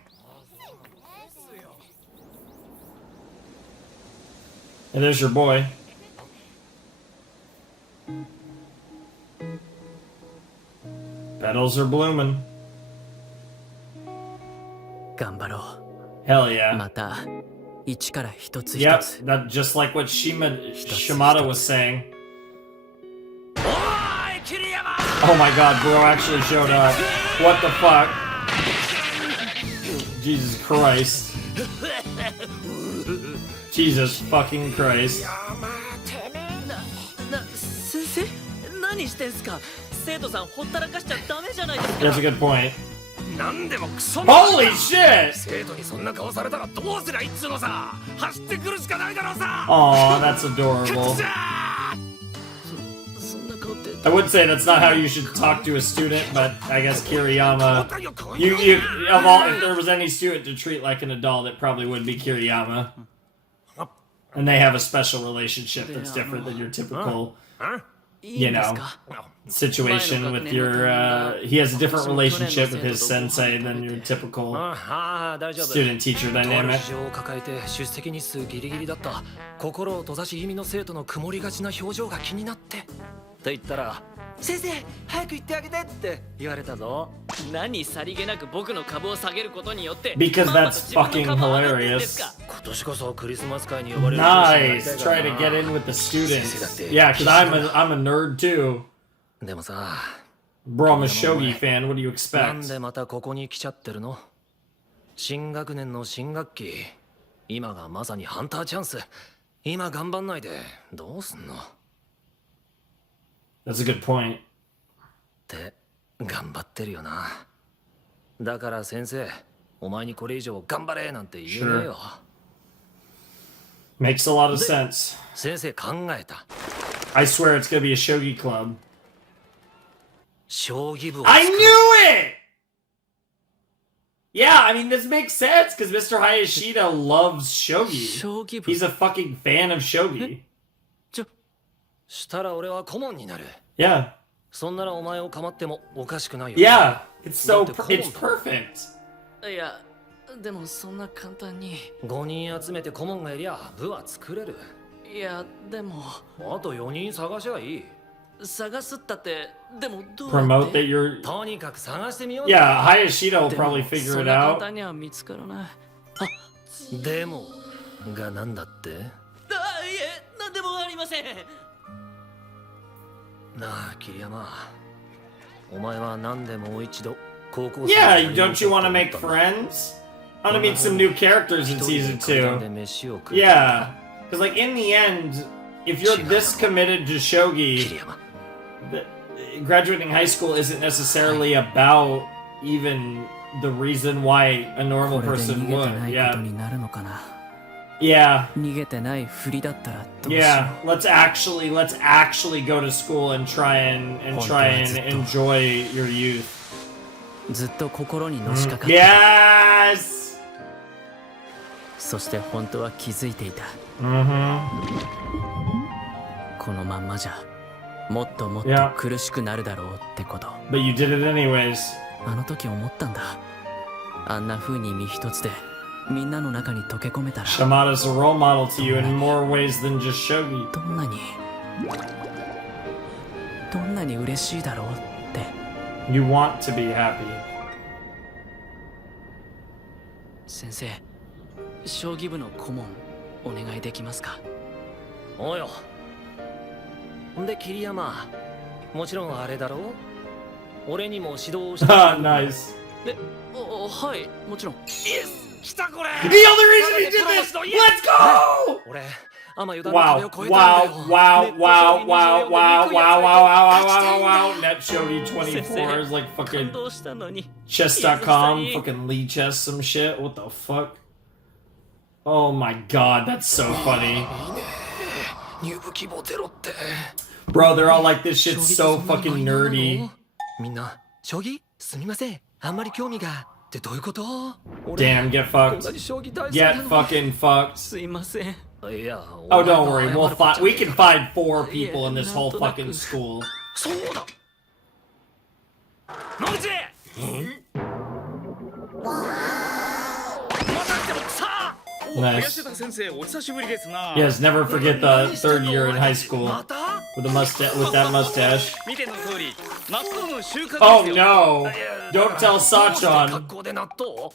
And there's your boy. Petals are blooming. 頑張ろう。 Hell yeah. また一から一つ一 Yep, つ。 that just like what Shimada was saying. Oh my god, bro actually showed up. What the fuck? Jesus Christ. Jesus fucking Christ. 先生、何してんすか？生徒さんほったらかしちゃダメじゃないですか。 That's a good point. なんでもクソ Holy shit! 生徒にそんな顔されたらどうすりゃいいっつうのさ。走ってくるしかないだろうさ。 Aw, that's adorable. I would say that's not how you should talk to a student, but I guess Kiriyama, of all, if there was any student to treat like an adult, it probably would be Kiriyama. And they have a special relationship that's different than your typical, you know, situation with your, he has a different relationship with his sensei than your typical student-teacher dynamic. 事情を抱えて出席日数ギリギリだった心を閉ざし気味の生徒の曇りがちな表情が気になってと言ったら先生早く言ってあげてって言われたぞ。何さりげなく僕の株を下げることによって Because that's fucking hilarious. 今年こそクリスマス会に呼ばれる。 Nice. Try to get in with the students. Yeah, because I'm a nerd too. でもさ、 Bro, I'm a shogi fan. What do you なん expect? でまたここに来ちゃってるの？新学年の新学期。今がまさにハンターチャンス。今頑張んないでどうすんの？ That's a good point. って頑張ってるよな。だから先生、お前にこれ以上頑張れなんて言えねえよ。 Makes a lot of sense. 先生考えた。 I swear it's gonna be a shogi club. 将棋部を I knew it! Yeah, I mean, this makes sense because Mr. Hayashida loves shogi. He's a fucking fan of shogi. したら俺は顧問になる。 Yeah. そんならお前を構ってもおかしくないよ。Yeah, it's perfect. いや、でもそんな簡単に5人集めて顧問がいりゃ部は作れる。いや、でもあと4人探しゃいい。探すったって、でもどうやって Promote that you're... とにかく探してみよう。Yeah, Hayashida will probably figure it そんな簡 out. 単には見つからない。あ、でもがなんだって？いえ、なんでもありません。なあ、桐山。お前は何でもう一度高校 Yeah, don't you want to make friends? I want to meet some new characters in season 2. Yeah, because like in the end, if you're this committed to shogi, graduating high school isn't necessarily about even the reason why a normal person would. Yeah. Yeah. Yeah. Let's actually go to school and try and enjoy your youth. ずっと心にのしかかって、Yes! そして本当は気づいていた。このまんまじゃもっともっと苦しくなるだろうってこと。But you did it anyways. あの時思ったんだ。あんな風に身一つでみんなの中に溶け込めたら。Shimada's a role model to you in more ways than just shogi. どんなに嬉しいだろうって。You want to be happy. 先生、将棋部の顧問お願いできますか？おうよ。で、桐山、もちろんあれだろう？俺にも指導して。Nice. はい、もちろん。Yes! 来たこれ！ The only reason he did this! Let's go! 俺、 Wow, wow. Net Shogi 24 is like fucking chess.com, fucking Lee Chess some shit. What the fuck? Oh my god, that's so funny. Bro, they're all like, this shit's so fucking nerdy. みんな、将棋すみません。あんまり興味がってどういうこと？ Damn, get fucked. Get fucking fucked. すいません。Oh, don't worry. We can find 4 people in this whole fucking school. そうだ。野口！また来てもさあ。 Nice. 先生、お久しぶりですな。 Yes, never forget the 3rd year in high school with that mustache. 見ての通り、納豆の収穫ですよ。Oh no! Don't tell Sachan. 学校で納豆？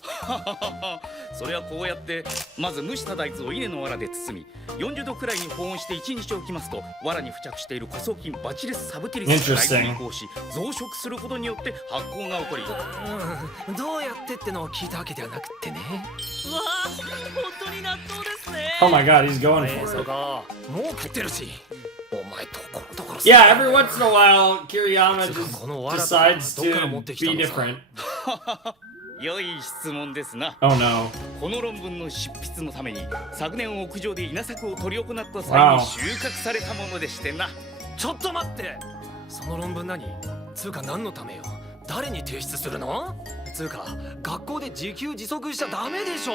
それはこうやってまず蒸した大豆を稲の藁で包み、40度くらいに保温して1日置きますと、藁に付着している古草菌バチレスサブティリスが内に移行し、増殖することによって発酵が起こり、どうやってってのを聞いたわけではなくってね。わあ、本当に納豆ですね。 Oh my god, he's going for it. もう食ってるし。お前ところどころ。 Yeah, every once in a while, Kiriyama just decides to be different. 良い質問ですな。 Oh no. この論文の執筆のために昨年屋上で稲作を執り行った際に収穫されたものでしてな。ちょっと待って。その論文何？つうか何のためよ？誰に提出するの？つうか学校で自給自足しちゃダメでしょ。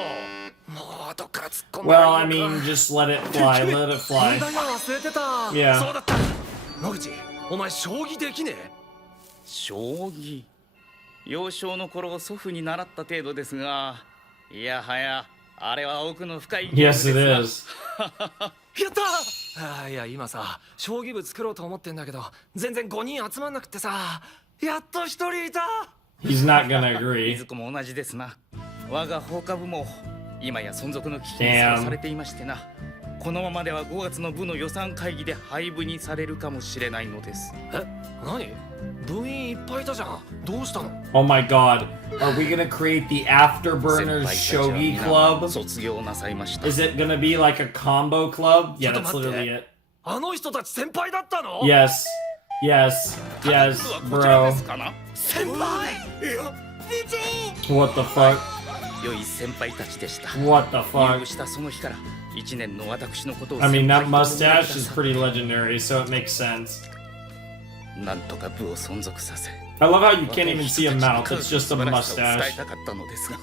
もうどっから突っ込んだらいいのか。 Well, I mean, just let it fly, let it 問 fly. 題は忘れてた。 Yeah. そうだった。野口、お前将棋できねえ？将棋。幼少の頃祖父に習った程度ですが、いやはやあれは奥の深い。 Yes, it is. やったー！いや今さ将棋部作ろうと思ってんだけど全然5人集まんなくってさ、やっと1人いた。 He's not gonna agree. いずこも同じですな。我が放課部も今や存続の危機にさらされていましてな。このままでは5月の部の予算会議で廃部にされるかもしれないのです。え、何？部員いっぱいいたじゃん。どうしたの？ Oh my god. Are we gonna create the Afterburners Shogi Club? 卒業なさいました。 Is it gonna be like a combo club? Yeah, that's literally it. あの人たち先輩だったの？ Yes. Yes. Yes, bro. 先輩？What the fuck? 良い先輩たちでした。 What the fuck? 入部したその日から1年の私のことを。 I mean, that mustache is pretty legendary, so it makes sense. なんとか部を存続させ。 I love how you can't even see a mouth, it's just a 伝 mustache. えたかったのですが、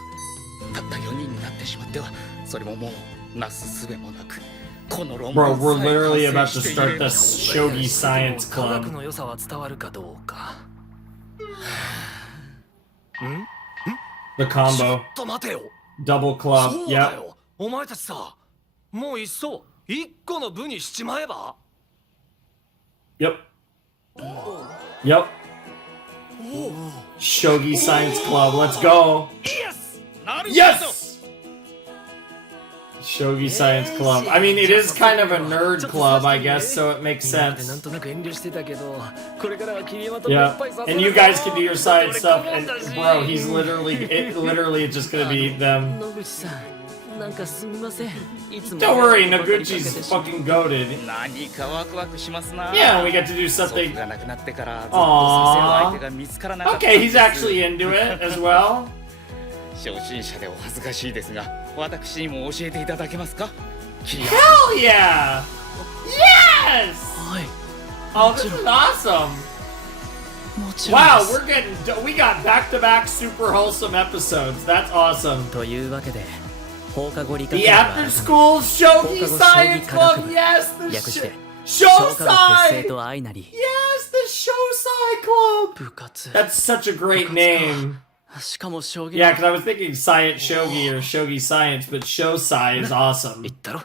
たった4人になってしまっては、それももうなすすべもなく、Bro, we're literally about to start the shogi science 科学 club. の良さは伝わるかどうか。The ちょ combo. っと待てよ。 Double そ club. うだ Yep. よ。お前たちさ、もういっそ一個の部にしちまえば。 Yep. Yep. Shogi science club. Let's go. Yes! Shogi science club. I mean, it is kind of a nerd club, I guess, so it makes なん sense. となく遠慮してたけど、これからは桐山と Yeah. いっぱいさせ And る you guys can do your side stuff, and bro, he's literally, it's just gonna be them. 野口さん、なんかすみません。いつも Don't worry, Noguchi's fucking goaded. 何かワクワクしますな。 Yeah, we get to do 祖 something. 父が亡くなってからずっとさせる相手が見つからなかったん Okay, です。 he's actually into it as well. 初心者でお恥ずかしいですが、私にも教えていただけますか？ Hell yeah! Yes! はい。 Oh, this is awesome. もちろん Wow, です we got back-to-back super wholesome episodes. That's awesome. というわけで放課後理科ク The ラブ after school shogi 放課後将棋 science 科学 club. 部 Yes, the 略して show 科学結成 sci. と相なり Yes, the show sci club. 部活。 That's such a great name. しかも将棋。 Yeah, because I was thinking science shogi or shogi science, but show sci is awesome. 言ったろ。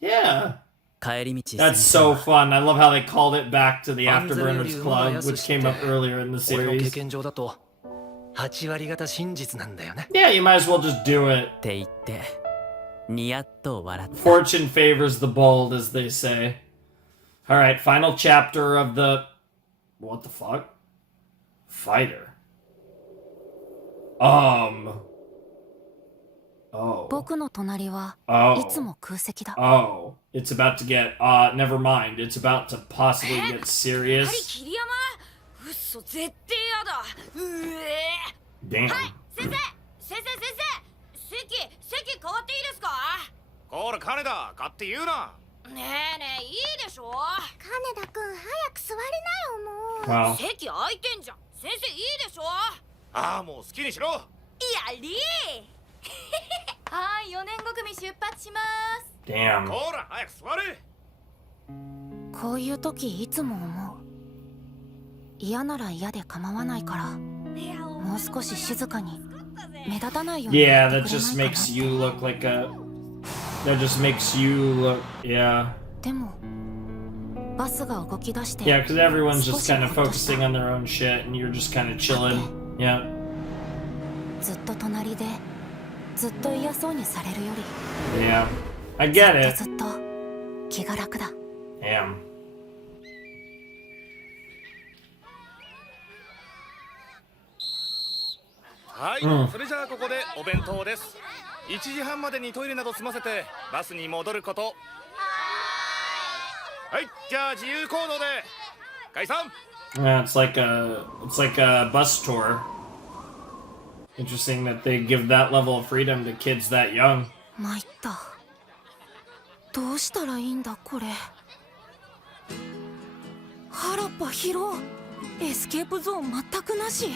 Yeah. 帰り道 That's 先生 so は fun. I love how they called it back to the アンゼルより Afterburners 馬が Club, 安 which しって came up earlier in the 俺の経 series. 験上だと8割方真実なんだよね。 Yeah, you might as well just do it. って言ってニヤッと笑った Fortune favors the bold, as they say. Alright, final chapter of the... What the fuck? Fighter. Oh. 僕の隣は Oh. いつも空席だ。 Oh. It's about to get... never mind. It's about to possibly get serious. 桐山うっそ絶対やだうえ Damn. 先生席変わっていいですかこら金田買って言うな。ねえいいでしょ金田くん早く座りなよもう。 Wow. 席空いてんじゃん先生いいでしょああもう好きにしろ。やりはい、4年5組出発します。 Damn. こら早く座れ。こういう時いつも思う。嫌なら嫌で構わないから、もう少し静かに目立たないように Yeah, やって that くれない just かな makes you look like a... That just makes you look... Yeah. でもバスが動き出して Yeah, because everyone's just 少し kind of ほっとした focusing on their own shit, and you're just kind of chilling. Yeah. ずっと隣でずっと嫌そうにされるより Yeah. I get it. ずっと気が楽だ。 Damn. はい、うんそれじゃあここでお弁当です。1時半までにトイレなど済ませてバスに戻ること。はい、じゃあ自由行動で解散。 Yeah, it's like a bus tour. Interesting that they give that level of freedom to kids that young. 参った。どうしたらいいんだこれ。原っぱ広。エスケープゾーン全くなし。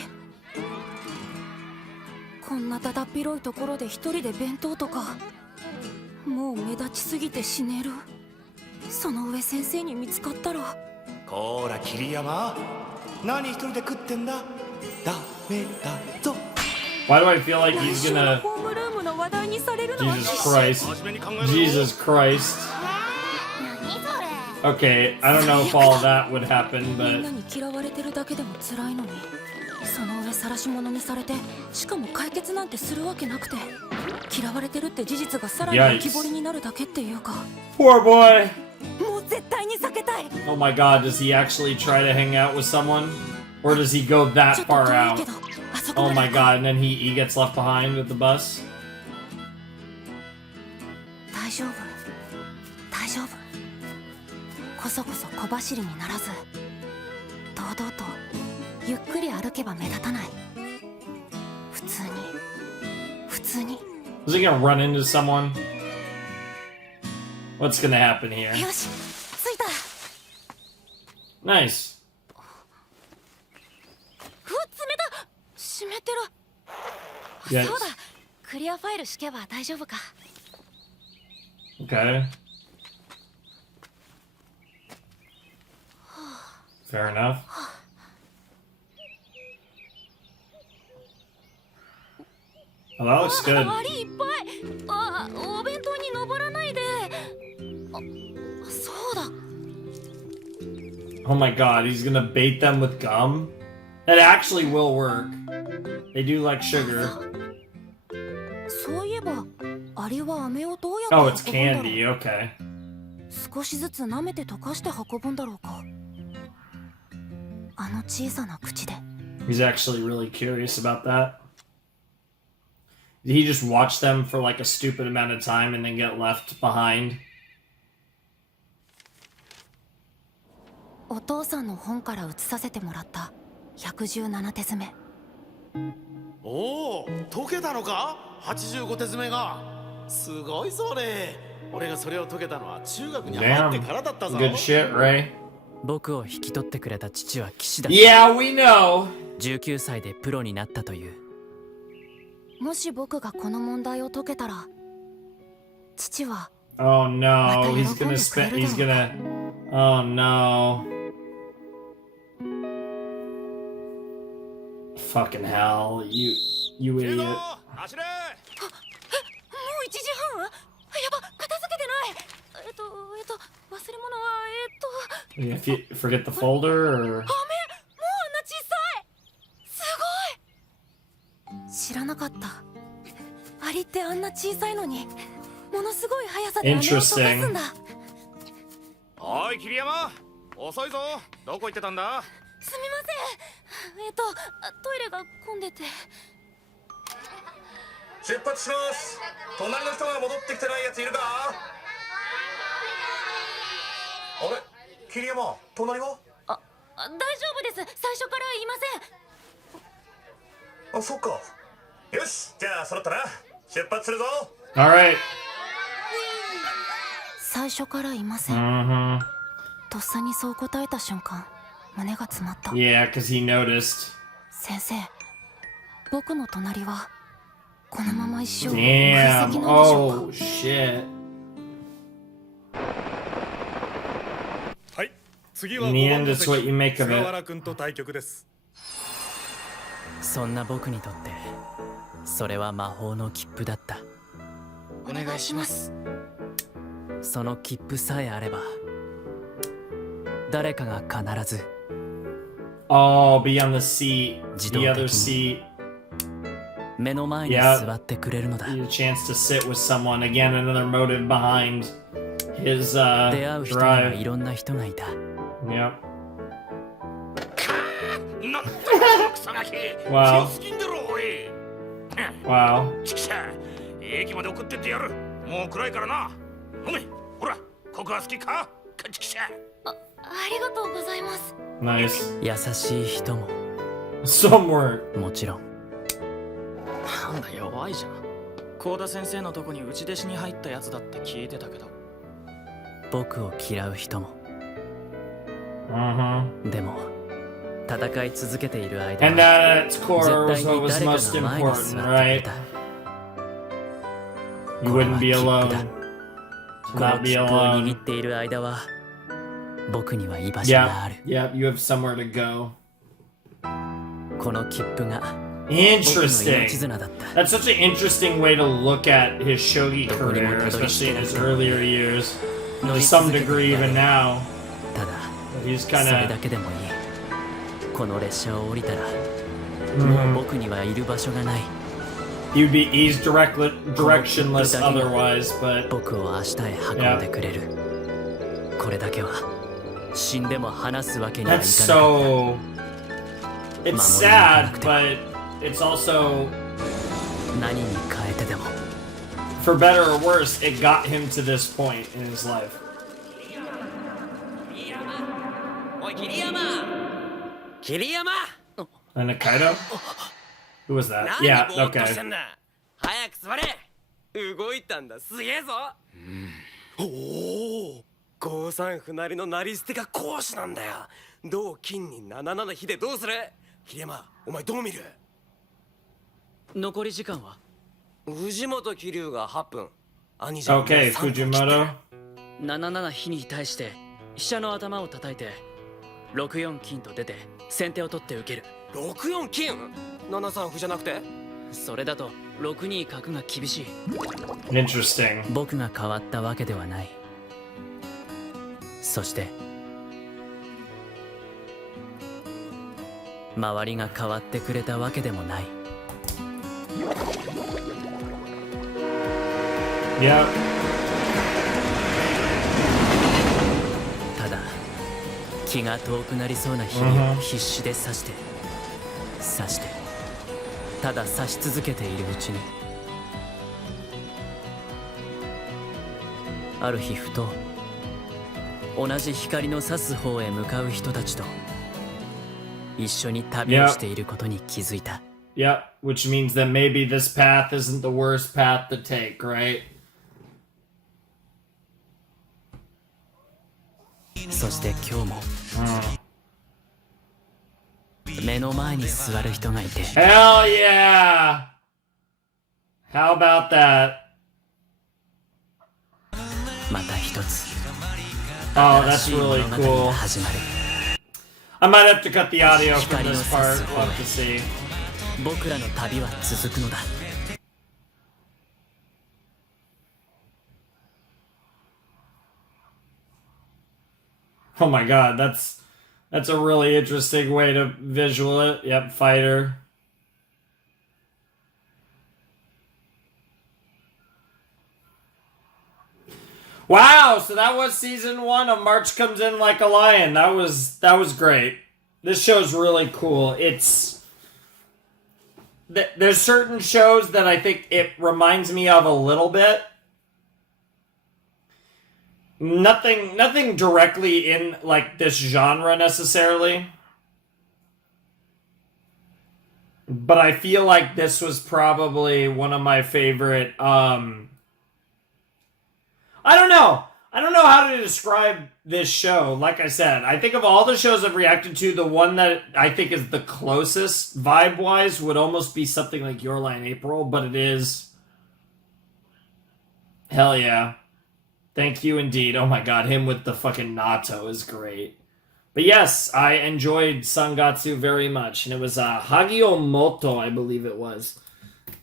こんなだだっ広いところで一人で弁当とか。もう目立ちすぎて死ねる。その上先生に見つかったら。こーら桐山、何一人で食ってんだ。ダメだぞ。 Why do I feel like he's gonna... ホームルームの話題にされるのは Jesus Christ. Jesus Christ. Okay, I don't know if all that would happen, みんな but... に嫌われてるだけでも辛いのに、その上晒し者にされて、しかも解決なんてするわけなくて、嫌われてるって事実がさらに浮き彫りになるだけっていうか。 Poor boy! もう絶対に避けたい。 Oh my god, does he actually try to hang out with someone? Or does he go that ちょっと far 遠い out? けど、あそこ Oh ま my で。 god, and then he gets left behind with the bus? 大丈夫、大丈夫。こそこそ小走りにならず、堂々とゆっくり歩けば目立たない。普通に、普通に。 Is he gonna run into someone? What's gonna happen here? よし、着いた。 Nice. うわ、冷た。湿ってる。 Yes. そうだ。クリアファイル敷けば大丈夫か。 Okay. Fair enough. Oh, that looks good. ありいっぱい。あ、お弁当に登らないで。あ、そうだ。 Oh my god, he's gonna bait them with gum? That actually will work. They do like sugar. そういえば、あれは飴をどうやって Oh, 運ぶん it's だろう。 candy, okay. 少しずつ舐めて溶かして運ぶんだろうか。あの小さな口で。 He's actually really curious about that. Did he just watch them for like a stupid amount of time and then get left behind? お父さんの本から写させてもらった117手詰め。おお、解けたのか？85手詰めが。すごいそれ。俺がそれを解けたのは中学に入ってからだったぞ。 Good shit, Ray. 僕を引き取ってくれた父は騎士だった。 Yeah, we know. 19歳でプロになったという。もし僕がこの問題を解けたら、父は Oh no, he's gonna spend. He's gonna. Oh no. Fucking hell, you idiot. もう1時半？やば、片付けてない。忘れ物はIf you forget the folder or. もうあんな小さい。すごい。知らなかった。アリってあんな小さいのに、ものすごい速さで飴を溶かすんだ。おい桐山、遅いぞ。どこ行ってたんだ？すみません。トイレが混んでて。出発します。隣の人が戻ってきてないやついるか？あれ、桐山、隣は？大丈夫です。最初からいません。あ、そっか。よし、じゃあ揃ったな。出発するぞ。All right. 最初からいません。Mm-hmm. とっさにそう答えた瞬間、胸が詰まった。 Yeah, because he noticed. 先生、僕の隣はこのまま一生空 Damn. 席なんでしょうか。 Oh shit. はい、次は In the end, it's what you make of 菅 it. 原君と対局です。そんな僕にとってそれは魔法の切符だった。お願いします。その切符さえあれば誰かが必ず Oh, be on the seat, 自 the 動 other 的に seat. 目の前に Yeah. 座ってくれるのだ。 You get a chance to sit with someone. Again, another motive behind his 出会う人には drive. いろんな人がいた。 Yep. なんだクソガキ。 Wow. 強すぎんだろおい。 Wow. ちくしゃ駅まで送ってってやる。もう暗いからな。飲め。ほら、ここは好きか？ちくしゃ。ありがとうございます。 Nice. 優しい人も Some were. もちろん。なんだ弱いじゃん。幸田先生のとこに内弟子に入ったやつだって聞いてたけど。僕を嫌う人も。Mm-hmm. でも戦い続けている間 And that at its 絶 core was 対 what に was 誰か most が前に important, 座ってくれ right? た。 You wouldn't be これは alone. 切符だ。 To この not be 切符を alone. 握っている間は僕には居場所があ Yeah, る。 yeah, you have somewhere to go. この切符が僕の Interesting. 命綱だった。 That's such an interesting way to look at his shogi career, especially in his earlier years. And to some degree, even now. ただ He's それ kind だ of. けでもいい。この列車を降りたら Mhm. もう僕にはいる場所がない。 He's directionless otherwise, but 僕を明日へ運んでくれる。これだけは死んでも話すわけにはいか that's なかっ so. It's sad, but it's also, た。何に変えてでも for better or worse, it got him to this point in his life. おい桐山。桐山。 And Kaido? Who was that? 何 Yeah, ぼーっと okay. してんだ。早く座れ。動いたんだ。すげえぞ。おお。5三歩成の成り捨てが講師なんだよ。同金に77比でどうする？桐山、お前どう見る？残り時間は？藤本桐生が8分。兄じゃん。 Okay, Fujimoto. 77比に対して飛車の頭を叩いて64金と出て先手を取って受ける。64金 ?73 歩じゃなくて？それだと62角が厳しい。 Interesting. 僕が変わったわけではない。そして周りが変わってくれたわけでもない。Yeah. ただ気が遠くなりそうな日々を必死で刺して刺してただ刺し続けているうちに、ある日ふと同じ光の差す方へ向かう人たちと一緒に旅をしていることに気づいた。Yeah, which means that maybe this path isn't the worst path to take, right? そして今日も、目の前に座る人がいて。 Hell yeah! How about that? また一つ Oh, that's really cool. I might have to cut the audio from this part. We'll have to see. 僕らの旅は続くのだ。Oh my god, that's a really interesting way to visual it. Yep, fighter. Wow, so that was season 1 of March Comes In Like a Lion. That was great. This show's really cool. There's certain shows that I think it reminds me of a little bit. Nothing directly in like this genre necessarily. But I feel like this was probably one of my favorite I don't know how to describe this show. Like I said, I think of all the shows I've reacted to, the one that I think is the closest vibe-wise would almost be something like Your Lie in April, but it is... Hell yeah. Thank you indeed. Oh my god, him with the fucking natto is great. But yes, I enjoyed Sangatsu very much, and it was Hagio Moto, I believe it was,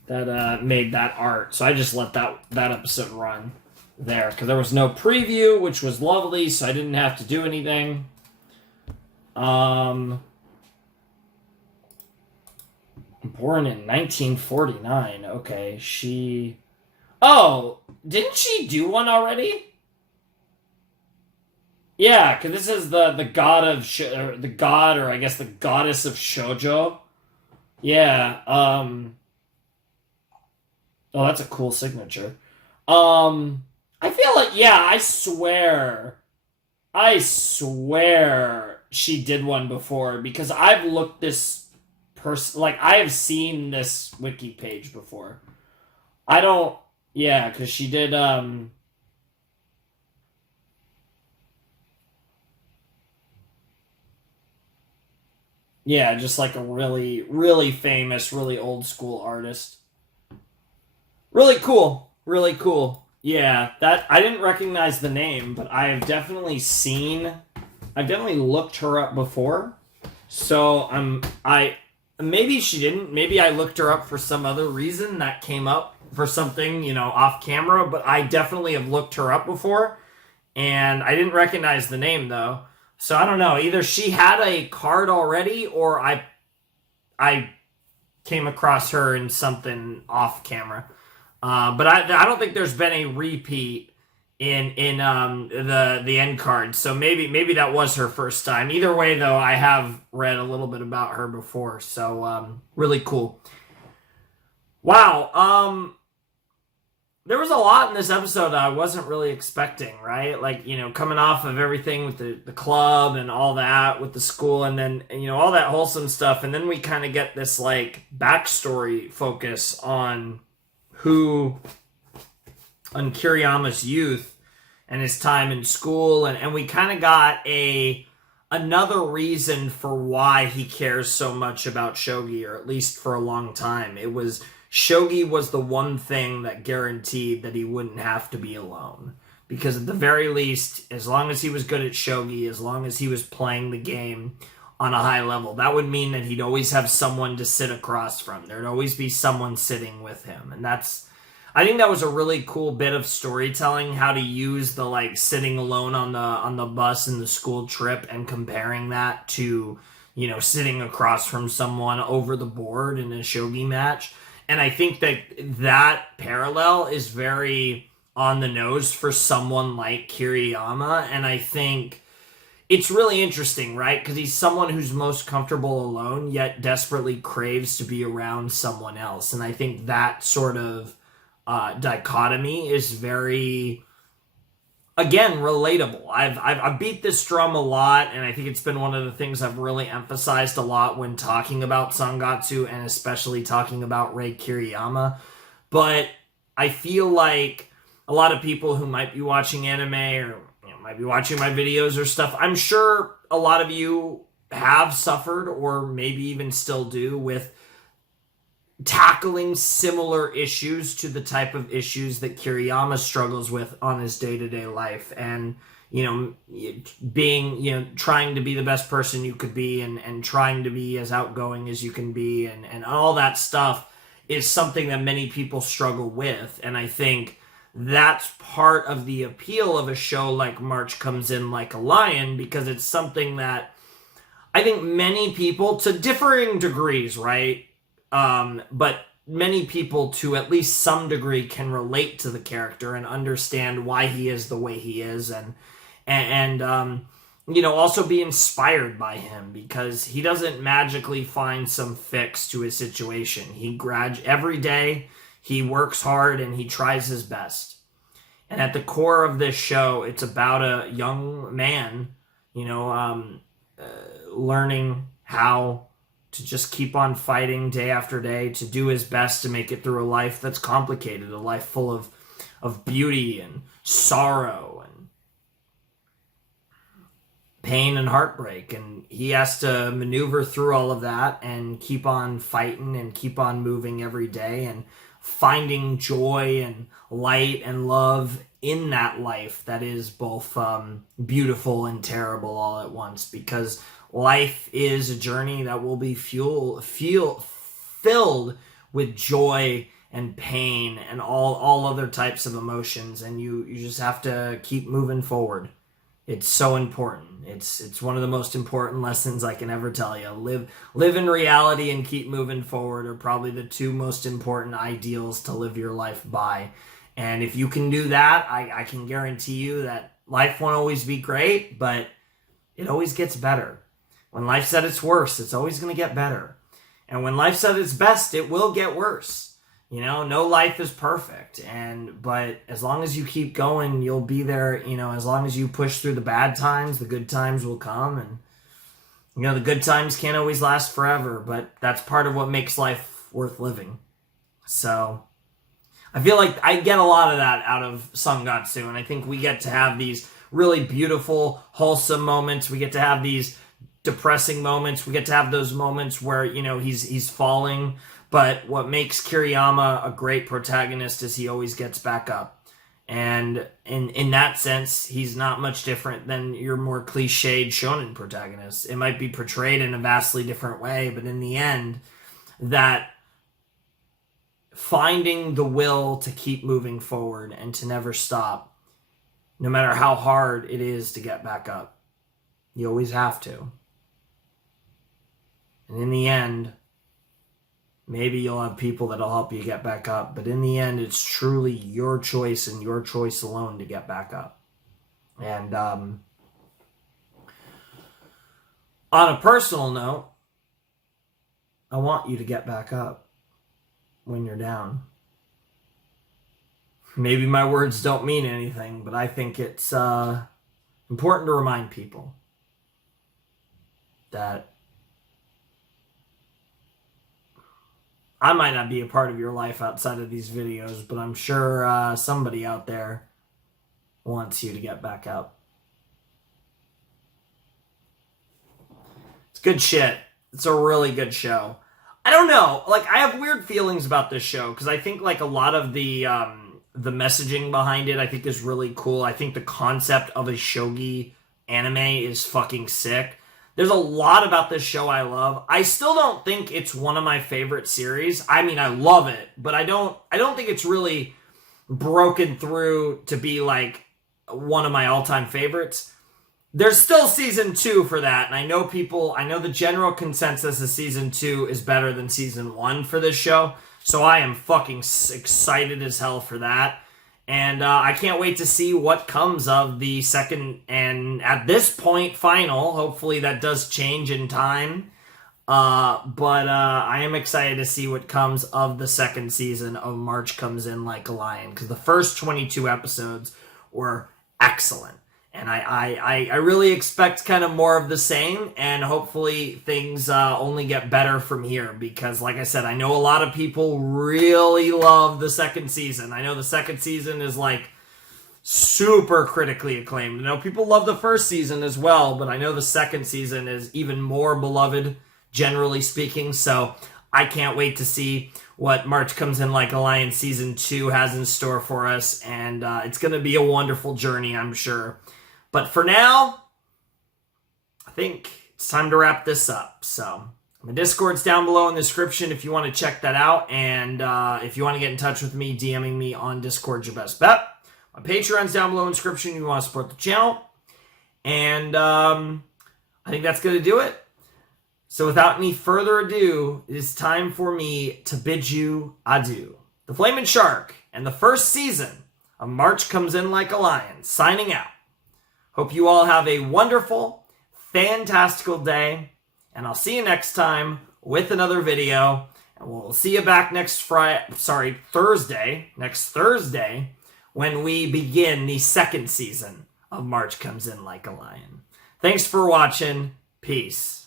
that made that art. So I just let that episode run there, because there was no preview, which was lovely, so I didn't have to do anything. Born in 1949. Okay, she... Oh, didn't she do one already? Yeah, because this is the god of... the god, or I guess the goddess of shoujo. Yeah, Oh, that's a cool signature. I feel like, yeah, I swear she did one before, because I've looked this person, like, I have seen this wiki page before. I don't, yeah, because she did, yeah, just like a really, really famous, really old school artist. Really cool. Really cool. Yeah, that I didn't recognize the name, but I've definitely looked her up before. So maybe she didn't. Maybe I looked her up for some other reason that came up for something, off camera, but I definitely have looked her up before, and I didn't recognize the name though. So I don't know, either she had a card already, or I came across her in something off camera. But I don't think there's been a repeat in the end card, so maybe that was her first time. Either way, though, I have read a little bit about her before, so really cool. Wow, there was a lot in this episode that I wasn't really expecting, right? Like, coming off of everything with the club and all that, with the school, and then, all that wholesome stuff, and then we kind of get this, like, backstory focus on Kiriyama's youth and his time in school, and we kind of got another reason for why he cares so much about shogi, or at least for a long time. It was shogi was the one thing that guaranteed that he wouldn't have to be alone. because at the very least, as long as he was good at shogi, as long as he was playing the game on a high level, that would mean that he'd always have someone to sit across from. There'd always be someone sitting with him. And I think that was a really cool bit of storytelling, how to use the like sitting alone on the bus in the school trip and comparing that to, you know, sitting across from someone over the board in a shogi match. And I think that parallel is very on the nose for someone like Kiriyama. And I think it's really interesting, right? Because he's someone who's most comfortable alone, yet desperately craves to be around someone else. And I think that sort of dichotomy is very, again, relatable. I've beat this drum a lot, and I think it's been one of the things I've really emphasized a lot when talking about Sangatsu, and especially talking about Rei Kiriyama. But I feel like a lot of people who might be watching anime or might be watching my videos or stuff, I'm sure a lot of you have suffered or maybe even still do with tackling similar issues to the type of issues that Kiriyama struggles with on his day-to-day life. And, you know, being, you know, trying to be the best person you could be and trying to be as outgoing as you can be and all that stuff is something that many people struggle with. And I think that's part of the appeal of a show like March Comes In Like a Lion, because it's something that I think many people, to differing degrees, right? But many people, to at least some degree, can relate to the character and understand why he is the way he is, and you know, also be inspired by him, because he doesn't magically find some fix to his situation. Every day he works hard and he tries his best. And at the core of this show, it's about a young man, you know, learning how to just keep on fighting day after day, to do his best to make it through a life that's complicated, a life full of beauty and sorrow and pain and heartbreak. And he has to maneuver through all of that and keep on fighting and keep on moving every day and finding joy and light and love in that life that is both beautiful and terrible all at once, because life is a journey that will be filled with joy and pain and all other types of emotions, and you just have to keep moving forward. It's so important. It's one of the most important lessons I can ever tell you. Live in reality and keep moving forward are probably the two most important ideals to live your life by. And if you can do that, I can guarantee you that life won't always be great, but it always gets better. When life's at its worst, it's always going to get better. And when life's at its best, it will get worse. You know, no life is perfect. But as long as you keep going, you'll be there. You know, as long as you push through the bad times, the good times will come. And, you know, the good times can't always last forever, but that's part of what makes life worth living. So I feel like I get a lot of that out of Sangatsu, and I think we get to have these really beautiful, wholesome moments. We get to have these depressing moments. We get to have those moments where, you know, he's falling. But what makes Kiriyama a great protagonist is he always gets back up. And in that sense, he's not much different than your more cliched shonen protagonist. It might be portrayed in a vastly different way, but in the end, that finding the will to keep moving forward and to never stop, no matter how hard it is to get back up. You always have to. And in the end, maybe you'll have people that'll help you get back up, but in the end, it's truly your choice and your choice alone to get back up. And on a personal note, I want you to get back up when you're down. Maybe my words don't mean anything, but I think it's important to remind people that I might not be a part of your life outside of these videos, but I'm sure somebody out there wants you to get back up. It's good shit. It's a really good show. I don't know. Like, I have weird feelings about this show, because I think, like, a lot of the the messaging behind it I think is really cool. I think the concept of a shogi anime is fucking sick. There's a lot about this show I love. I still don't think it's one of my favorite series. I mean, I love it, but I don't think it's really broken through to be like one of my all-time favorites. There's still season 2 for that, and I know the general consensus is season 2 is better than season 1 for this show, so I am fucking excited as hell for that. And I can't wait to see what comes of the second and, at this point, final. Hopefully that does change in time. But I am excited to see what comes of the second season of March Comes In Like a Lion. Because the first 22 episodes were excellent. And I really expect kind of more of the same. And hopefully things only get better from here. Because like I said, I know a lot of people really love the second season. I know the second season is like super critically acclaimed. I know people love the first season as well. But I know the second season is even more beloved, generally speaking. So I can't wait to see what March Comes In Like a Lion Season 2 has in store for us. And it's going to be a wonderful journey, I'm sure. But for now, I think it's time to wrap this up. So my Discord's down below in the description if you want to check that out. And if you want to get in touch with me, DMing me on Discord's your best bet. My Patreon's down below in the description if you want to support the channel. And I think that's going to do it. So without any further ado, it is time for me to bid you adieu. The Flamin' Shark and the first season of March Comes In Like a Lion, signing out. Hope you all have a wonderful, fantastical day, and I'll see you next time with another video. And we'll see you back next Thursday, when we begin the second season of March Comes In Like a Lion. Thanks for watching. Peace.